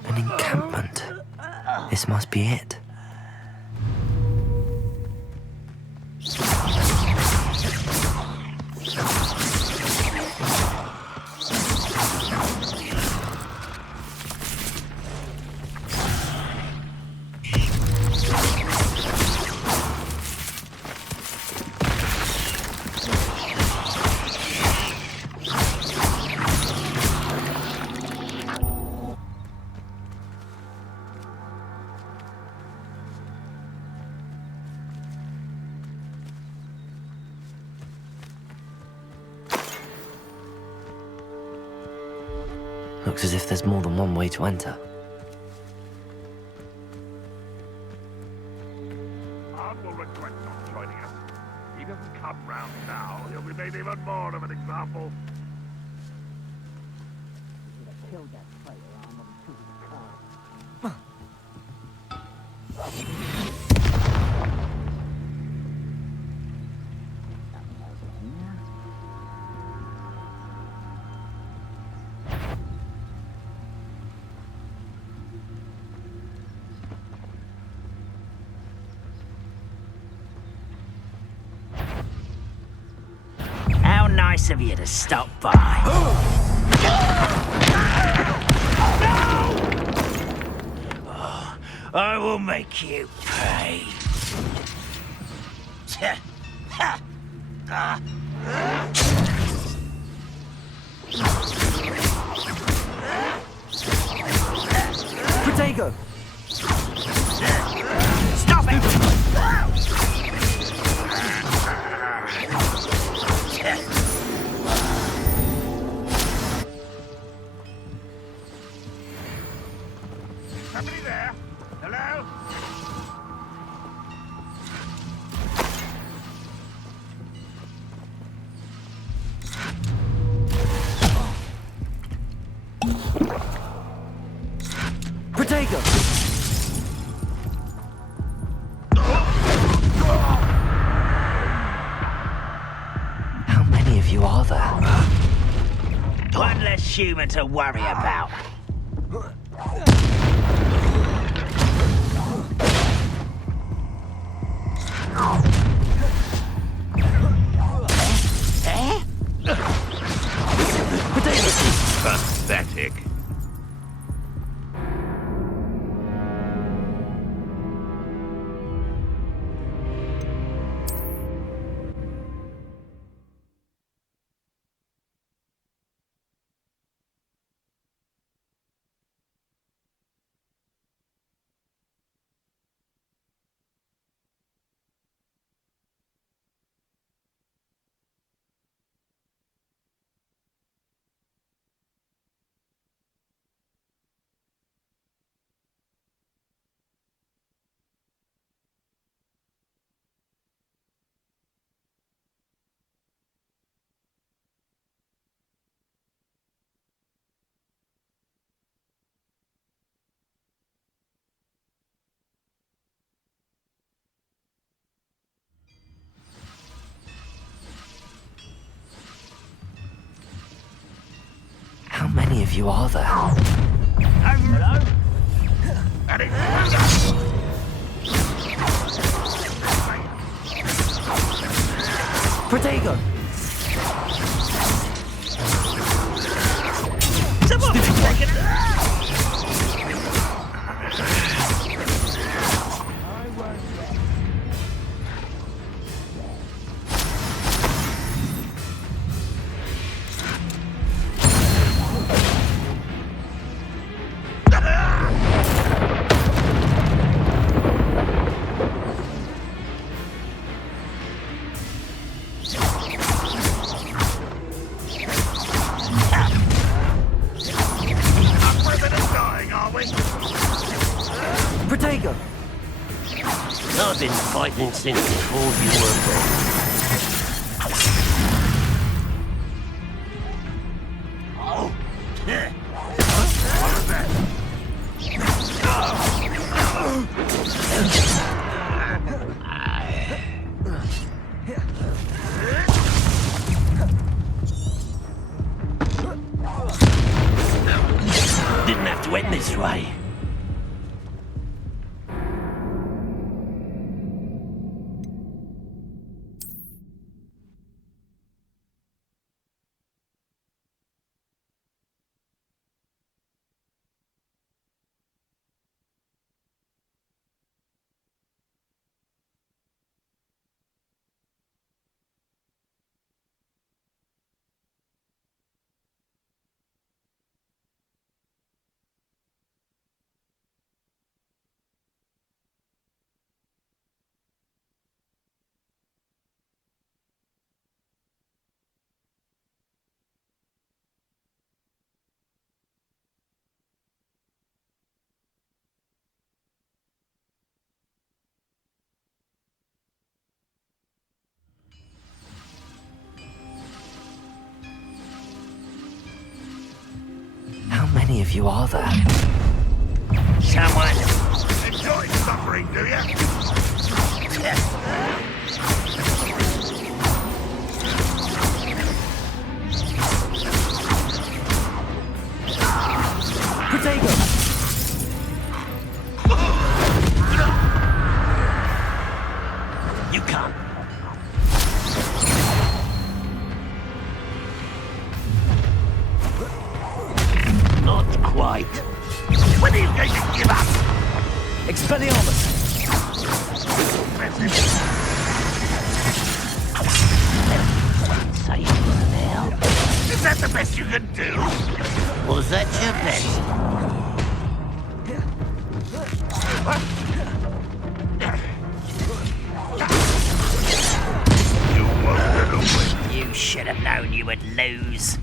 An encampment. This must be it. Looks as if there's more than one way to enter. Arn will regret not joining us. He doesn't come round now, he'll be made even more of an example. Killed that traitor Arn to his car. How nice of you to stop by. Oh, I will make you pay. Protego! Stop it! Somebody there? Hello? Protego! human to worry about. Eh? Pathetic. How many of you are there? Hello? Protego! Protego! I've been fighting since before you were born. Didn't have to end this way. How many of you are there? Someone. Enjoy suffering, do you? Protego! You come. Not quite. When are you going to give up? Expelliarmus! Safe for now. Is that the best you can do? Was that your best? You won't get away. You should have known you would lose.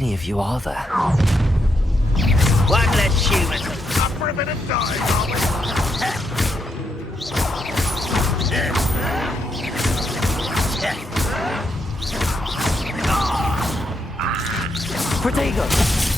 many of you are there? One less human. Up for a bit of time, are we? Protego!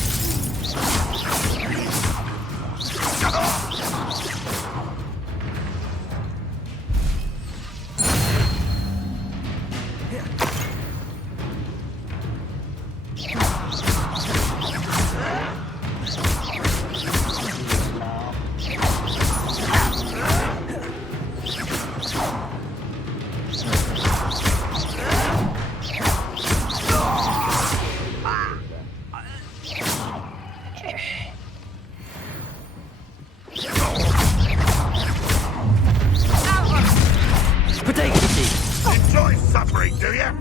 Enjoy suffering, do you?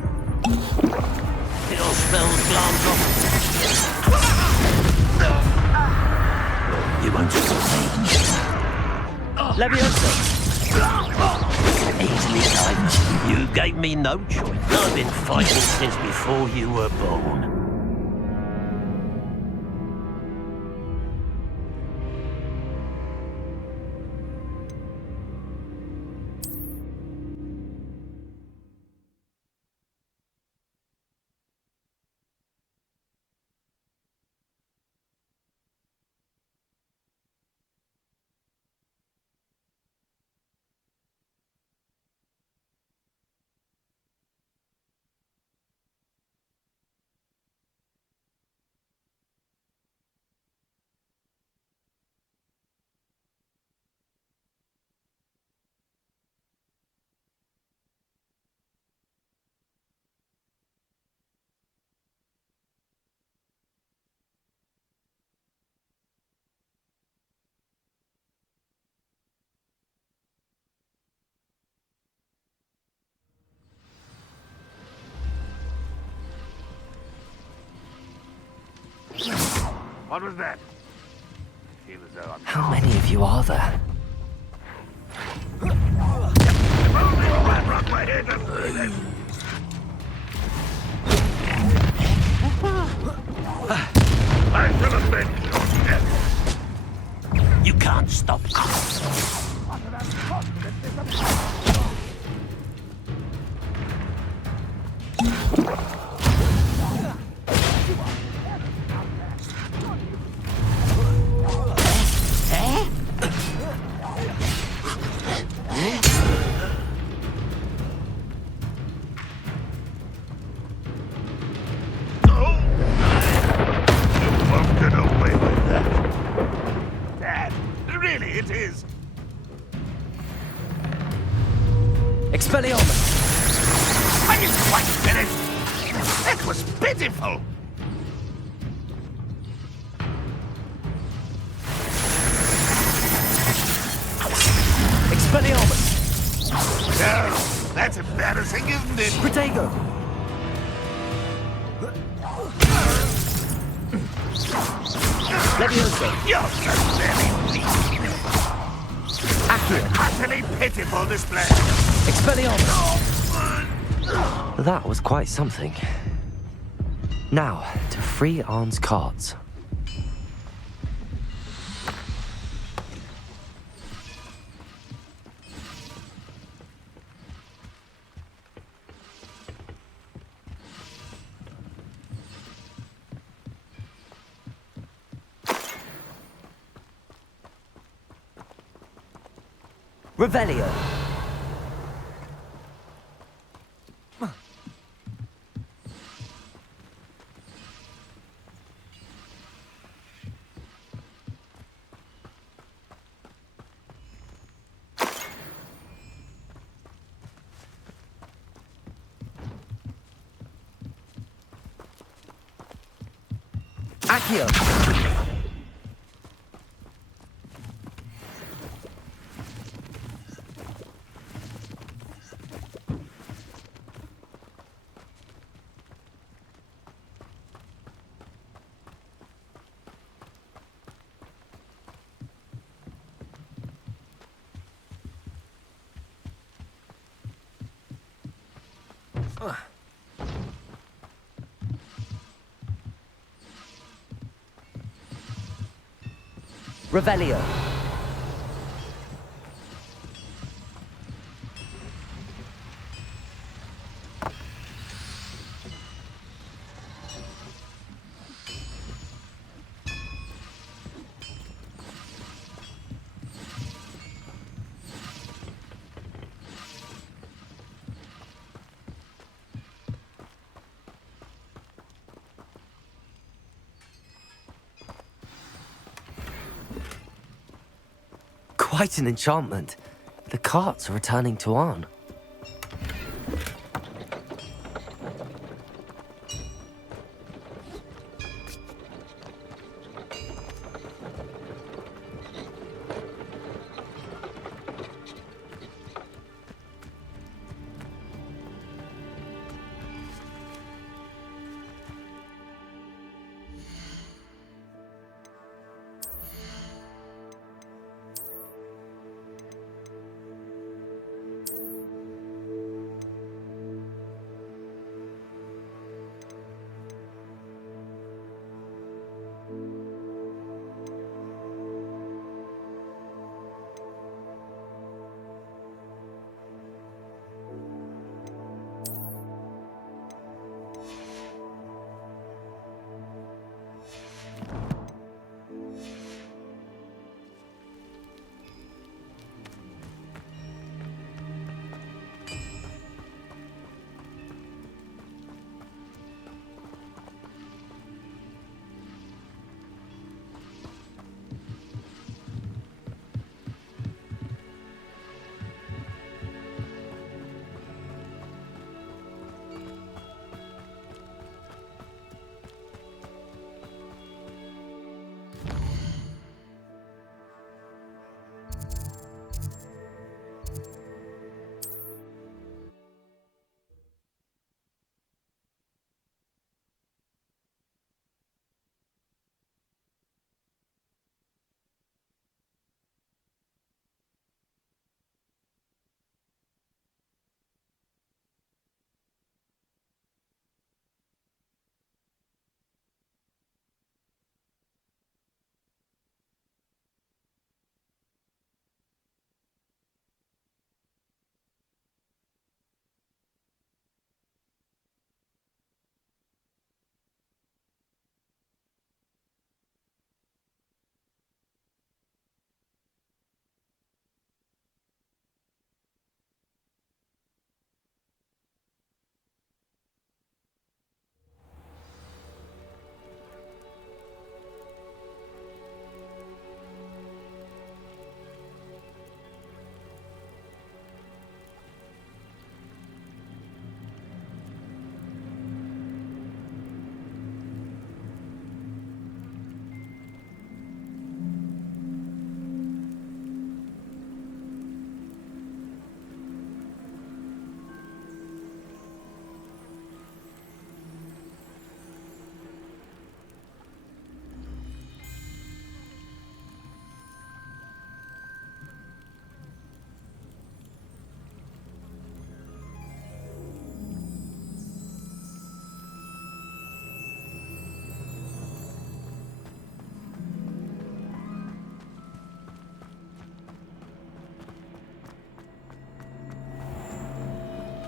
It'll spell glance off. You won't stop me. Leviosa! Easily, Simon. You gave me no choice. I've been fighting since before you were born. What was that? Feel as though I'm How many of you are there? I should have been your You can't stop us. It is. Expelliarmus! Are you quite finished? That was pitiful. Expelliarmus! No, that's embarrassing, isn't it? Protego! Leviosa! You're so very weak. Utterly pitiful display. Expelliarmus! That was quite something. Now, to free Arn's cards. Revelio. Accio. Revelio. Quite an enchantment. The carts are returning to Arn.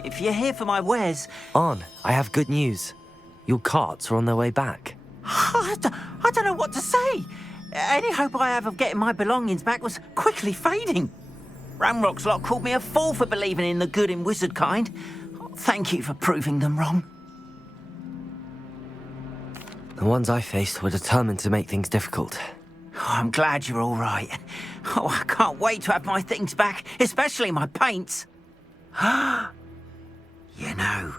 If you're here for my wares... Arn, I have good news. Your carts are on their way back. I don't know what to say. Any hope I have of getting my belongings back was quickly fading. Ramrock's lot called me a fool for believing in the good in wizard kind. Thank you for proving them wrong. The ones I faced were determined to make things difficult. Oh, I'm glad you're all right. Oh, I can't wait to have my things back, especially my paints. You know,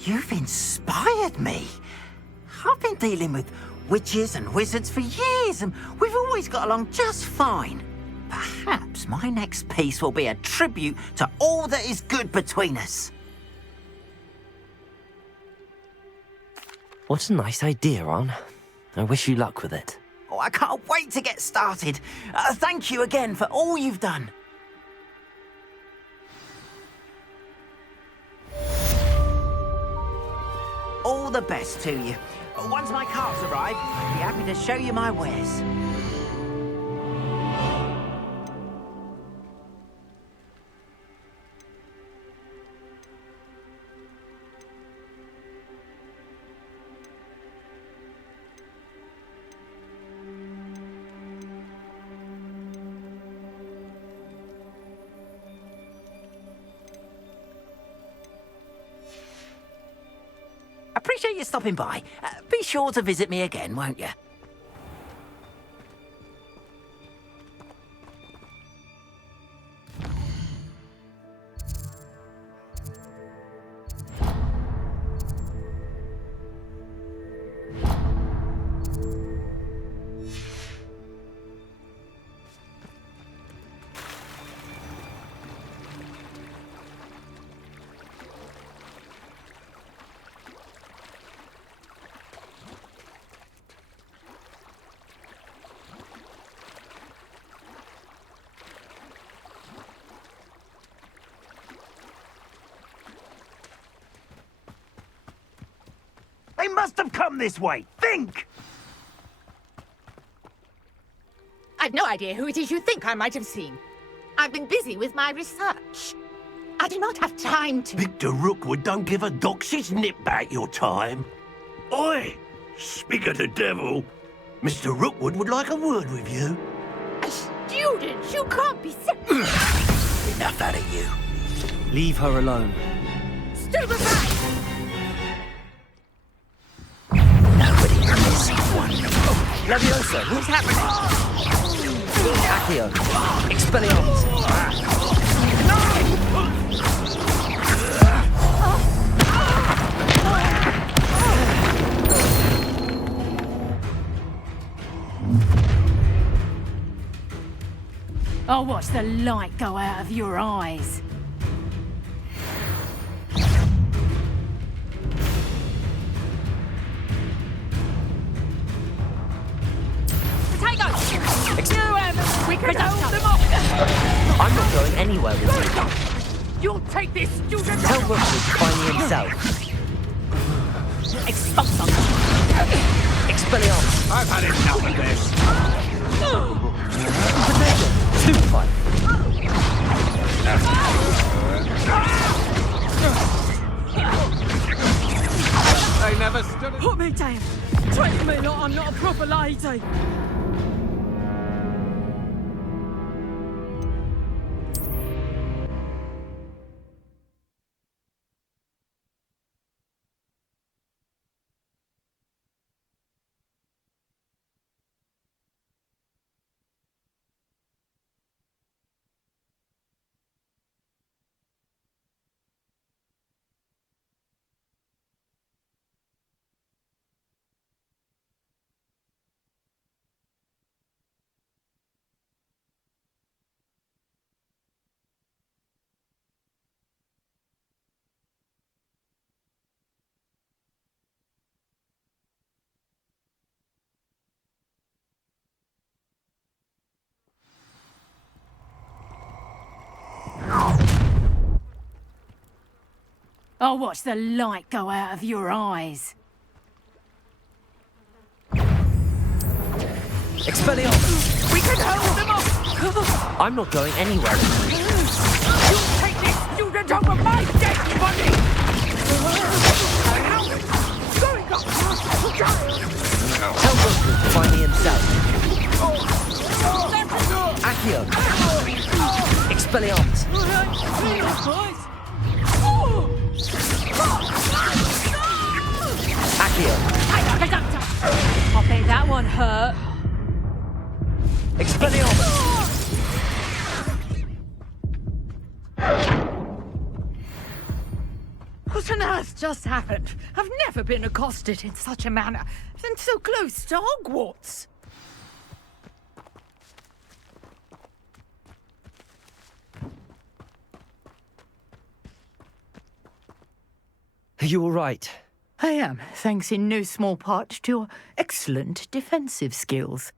you've inspired me. I've been dealing with witches and wizards for years, and we've always got along just fine. Perhaps my next piece will be a tribute to all that is good between us. What a nice idea, Arn. I wish you luck with it. Oh, I can't wait to get started. Thank you again for all you've done. All the best to you. Once my carts arrive, I'll be happy to show you my wares. Appreciate you stopping by. Be sure to visit me again, won't you? They must have come this way. Think! I've no idea who it is you think I might have seen. I've been busy with my research. I do not have time to... Victor Rookwood don't give a doxy's nip back your time. Oi! Speak of the devil. Mr. Rookwood would like a word with you. A student? You can't be serious. Enough out of you. Leave her alone. Stupefy! Leviosa! What's happening? Accio! Expelliarmus! I'll watch the light go out of your eyes. We can hold them off! I'm not going anywhere with you. You'll take this student! Tell Rookwood to find me himself. Expulsum! Expelliarmus! I've had enough of this! Stupefy! They never stood it. Put me down! Treat me like I'm not a proper lady! I'll watch the light go out of your eyes. Expelliarmus! We can hold them off! I'm not going anywhere. You'll take this student over my dead body! Tell Rookwood to find me himself. Accio! Expelliarmus! Accio! I bet that one hurt. Expelliarmus! What on earth just happened? I've never been accosted in such a manner, and so close to Hogwarts. Are you all right? I am, thanks in no small part to your excellent defensive skills.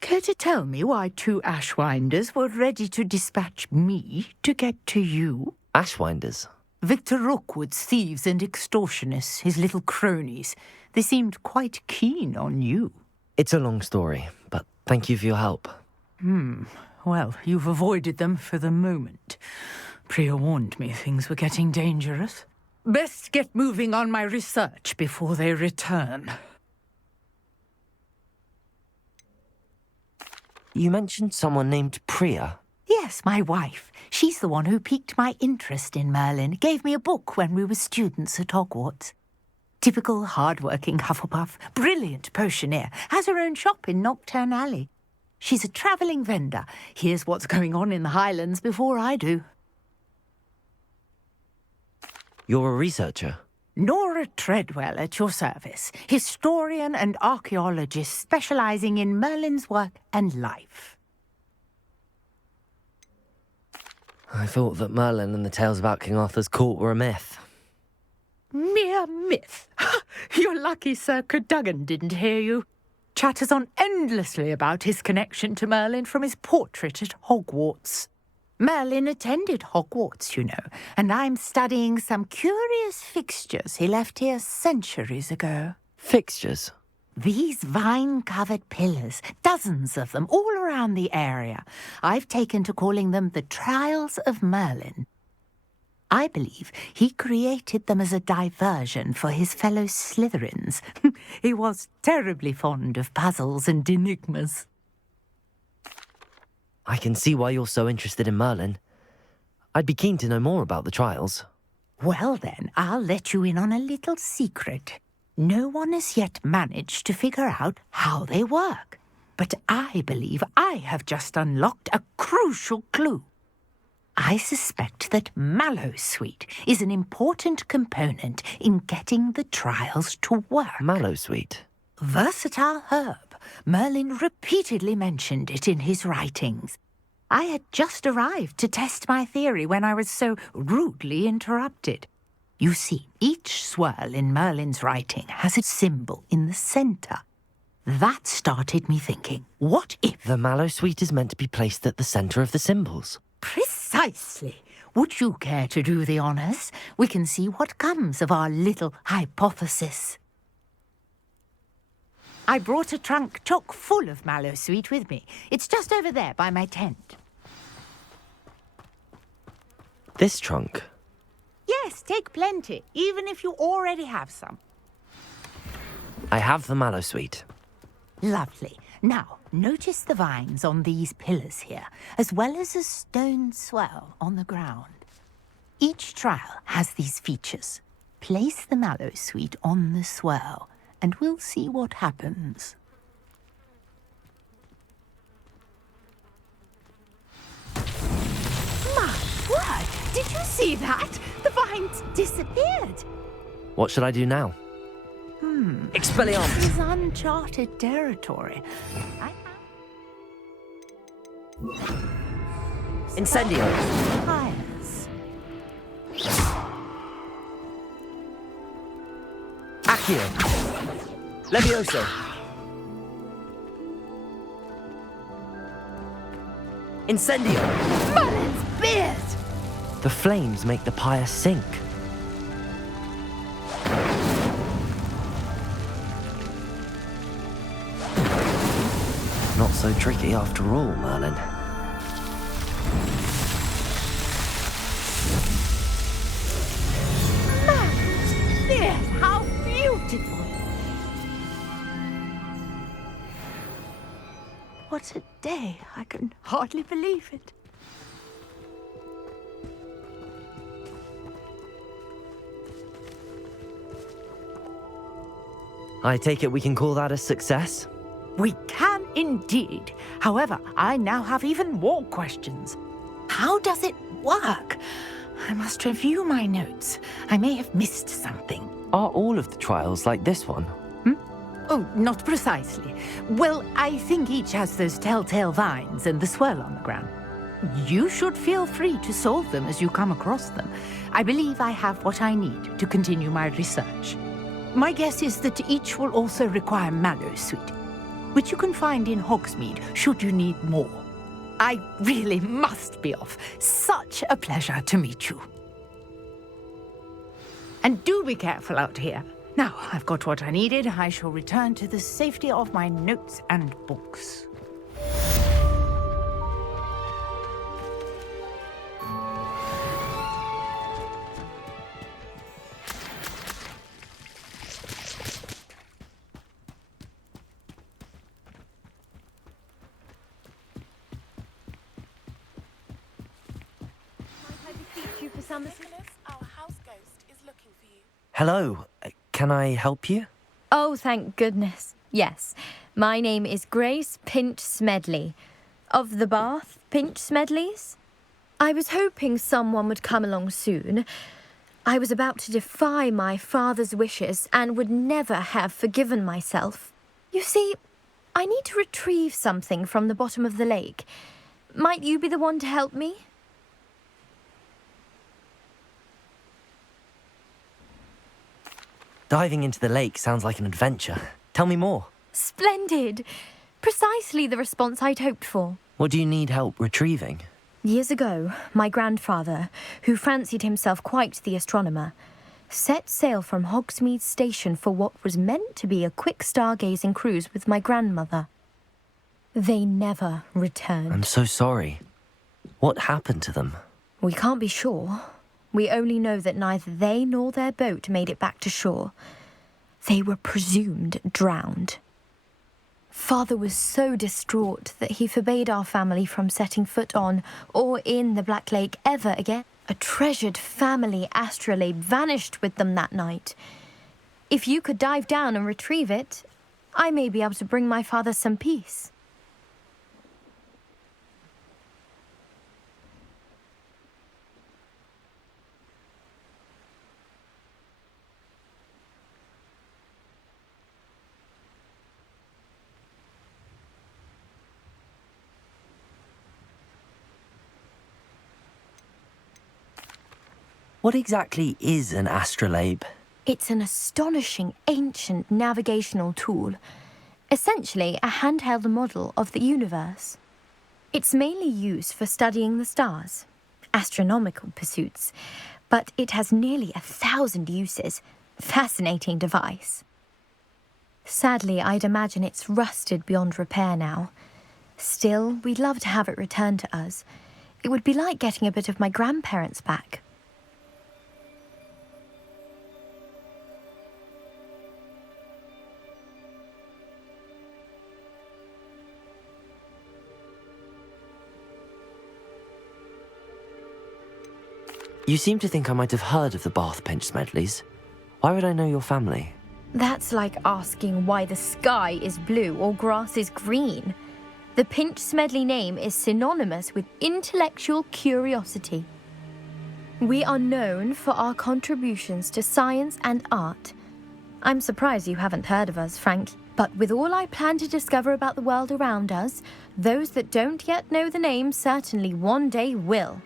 Care to tell me why two Ashwinders were ready to dispatch me to get to you? Ashwinders? Victor Rookwood's thieves and extortionists, his little cronies. They seemed quite keen on you. It's a long story, but thank you for your help. Well, you've avoided them for the moment. Priya warned me things were getting dangerous. Best get moving on my research before they return. You mentioned someone named Priya. Yes, my wife. She's the one who piqued my interest in Merlin. Gave me a book when we were students at Hogwarts. Typical hard-working Hufflepuff, brilliant potioneer, has her own shop in Nocturne Alley. She's a travelling vendor. Here's what's going on in the Highlands before I do. You're a researcher? Nora Treadwell at your service, historian and archaeologist specialising in Merlin's work and life. I thought that Merlin and the tales about King Arthur's court were a myth. Mere myth. You're lucky Sir Cadogan didn't hear you. Chatters on endlessly about his connection to Merlin from his portrait at Hogwarts. Merlin attended Hogwarts, you know, and I'm studying some curious fixtures he left here centuries ago. Fixtures? These vine-covered pillars, dozens of them, all around the area. I've taken to calling them the Trials of Merlin. I believe he created them as a diversion for his fellow Slytherins. He was terribly fond of puzzles and enigmas. I can see why you're so interested in Merlin. I'd be keen to know more about the trials. Well then, I'll let you in on a little secret. No one has yet managed to figure out how they work. But I believe I have just unlocked a crucial clue. I suspect that Mallowsweet is an important component in getting the trials to work. Mallowsweet? Versatile herb. Merlin repeatedly mentioned it in his writings. I had just arrived to test my theory when I was so rudely interrupted. You see, each swirl in Merlin's writing has a symbol in the centre. That started me thinking, what if... The Mallowsweet is meant to be placed at the centre of the symbols. Precisely. Would you care to do the honours? We can see what comes of our little hypothesis. I brought a trunk chock full of Mallowsweet with me. It's just over there by my tent. This trunk? Yes, take plenty, even if you already have some. I have the Mallowsweet. Lovely. Now, notice the vines on these pillars here, as well as a stone swell on the ground. Each trial has these features. Place the Mallowsweet on the swell, and we'll see what happens. My word! Did you see that? The vines disappeared. What should I do now? Expelliarmus! This is uncharted territory. Incendio! Fires. Accio! Levioso! Incendio! Merlin's beard! The flames make the pyre sink. Not so tricky after all, Merlin. Merlin's beard! How beautiful! What a day! I can hardly believe it. I take it we can call that a success? We can indeed. However, I now have even more questions. How does it work? I must review my notes. I may have missed something. Are all of the trials like this one? Oh, not precisely. Well, I think each has those telltale vines and the swirl on the ground. You should feel free to solve them as you come across them. I believe I have what I need to continue my research. My guess is that each will also require Mallowsweet, which you can find in Hogsmeade should you need more. I really must be off. Such a pleasure to meet you. And do be careful out here. Now, I've got what I needed. I shall return to the safety of my notes and books. I beseech you for some Hello. Can I help you? Oh, thank goodness. Yes. My name is Grace Pinch Smedley. Of the Bath Pinch Smedleys? I was hoping someone would come along soon. I was about to defy my father's wishes and would never have forgiven myself. You see, I need to retrieve something from the bottom of the lake. Might you be the one to help me? Diving into the lake sounds like an adventure. Tell me more. Splendid! Precisely the response I'd hoped for. What do you need help retrieving? Years ago, my grandfather, who fancied himself quite the astronomer, set sail from Hogsmeade Station for what was meant to be a quick stargazing cruise with my grandmother. They never returned. I'm so sorry. What happened to them? We can't be sure. We only know that neither they nor their boat made it back to shore. They were presumed drowned. Father was so distraught that he forbade our family from setting foot on or in the Black Lake ever again. A treasured family astrolabe vanished with them that night. If you could dive down and retrieve it, I may be able to bring my father some peace. What exactly is an astrolabe? It's an astonishing ancient navigational tool, essentially a handheld model of the universe. It's mainly used for studying the stars, astronomical pursuits, but it has nearly 1,000 uses. Fascinating device. Sadly, I'd imagine it's rusted beyond repair now. Still, we'd love to have it returned to us. It would be like getting a bit of my grandparents back. You seem to think I might have heard of the Bath Pinch Smedleys. Why would I know your family? That's like asking why the sky is blue or grass is green. The Pinch Smedley name is synonymous with intellectual curiosity. We are known for our contributions to science and art. I'm surprised you haven't heard of us, Frank, but with all I plan to discover about the world around us, those that don't yet know the name certainly one day will.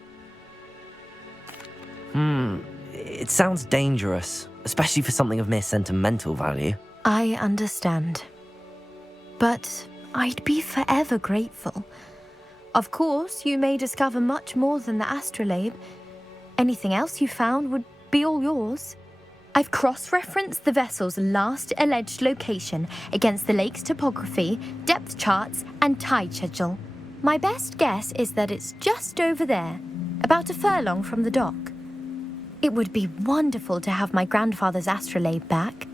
It sounds dangerous, especially for something of mere sentimental value. I understand. But I'd be forever grateful. Of course, you may discover much more than the astrolabe. Anything else you found would be all yours. I've cross-referenced the vessel's last alleged location against the lake's topography, depth charts, and tide schedule. My best guess is that it's just over there, about a furlong from the dock. It would be wonderful to have my grandfather's astrolabe back.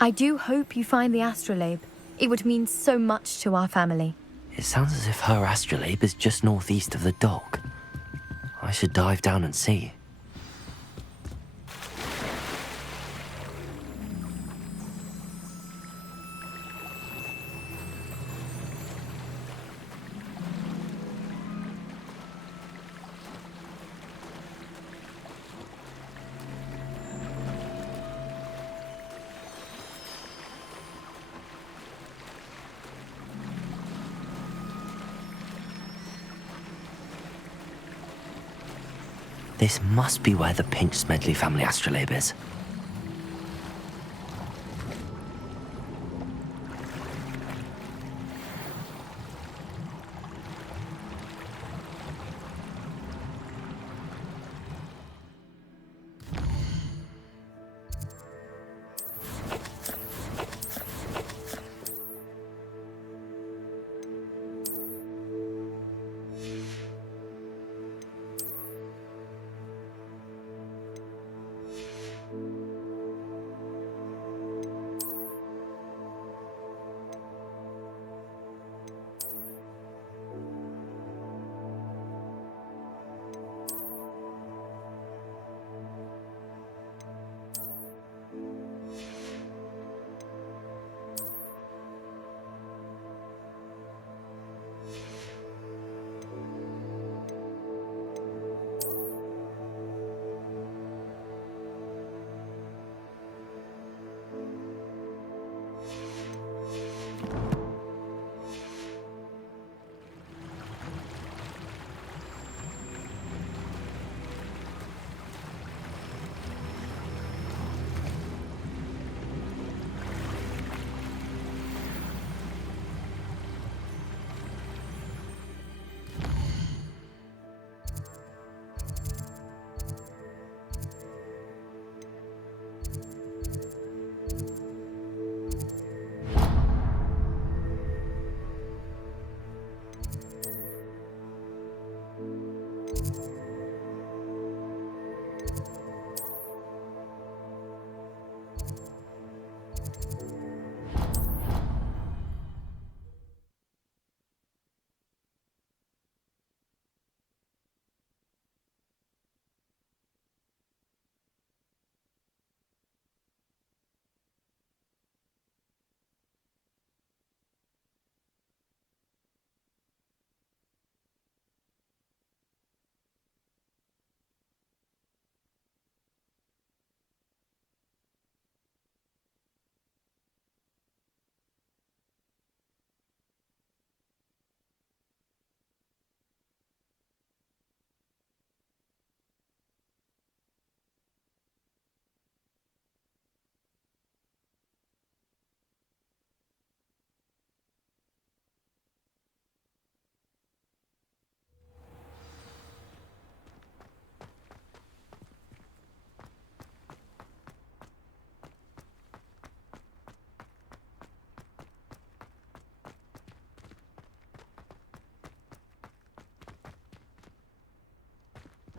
I do hope you find the astrolabe. It would mean so much to our family. It sounds as if her astrolabe is just northeast of the dock. I should dive down and see. This must be where the Pinch Smedley family astrolabe is.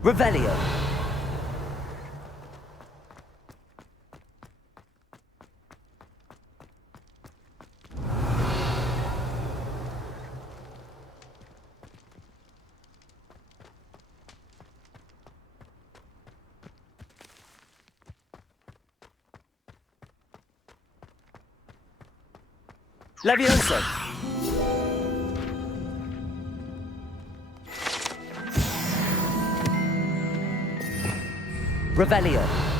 Revelio. Levioso. Revelio.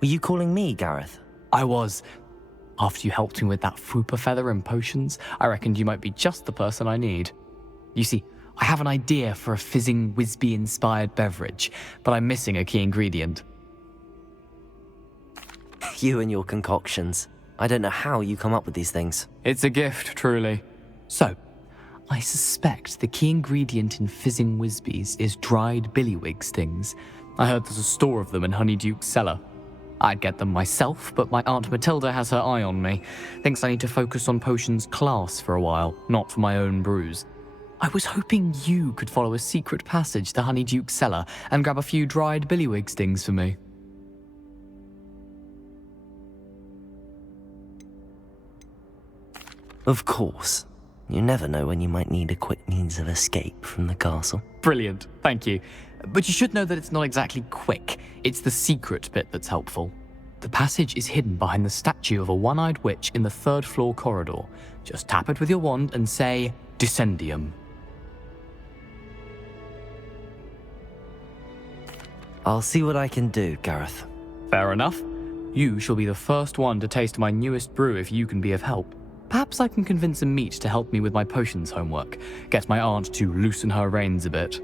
Were you calling me, Gareth? I was. After you helped me with that Fupa feather and potions, I reckoned you might be just the person I need. You see, I have an idea for a fizzing Wisby-inspired beverage, but I'm missing a key ingredient. You and your concoctions. I don't know how you come up with these things. It's a gift, truly. So, I suspect the key ingredient in fizzing Wisbies is dried billywig stings. I heard there's a store of them in Honeyduke's cellar. I'd get them myself, but my Aunt Matilda has her eye on me. Thinks I need to focus on potions class for a while, not for my own brews. I was hoping you could follow a secret passage to Honeyduke's cellar and grab a few dried billywig stings for me. Of course. You never know when you might need a quick means of escape from the castle. Brilliant, thank you. But you should know that it's not exactly quick. It's the secret bit that's helpful. The passage is hidden behind the statue of a one-eyed witch in the third-floor corridor. Just tap it with your wand and say, Descendium. I'll see what I can do, Gareth. Fair enough. You shall be the first one to taste my newest brew if you can be of help. Perhaps I can convince a meat to help me with my potions homework. Get my aunt to loosen her reins a bit.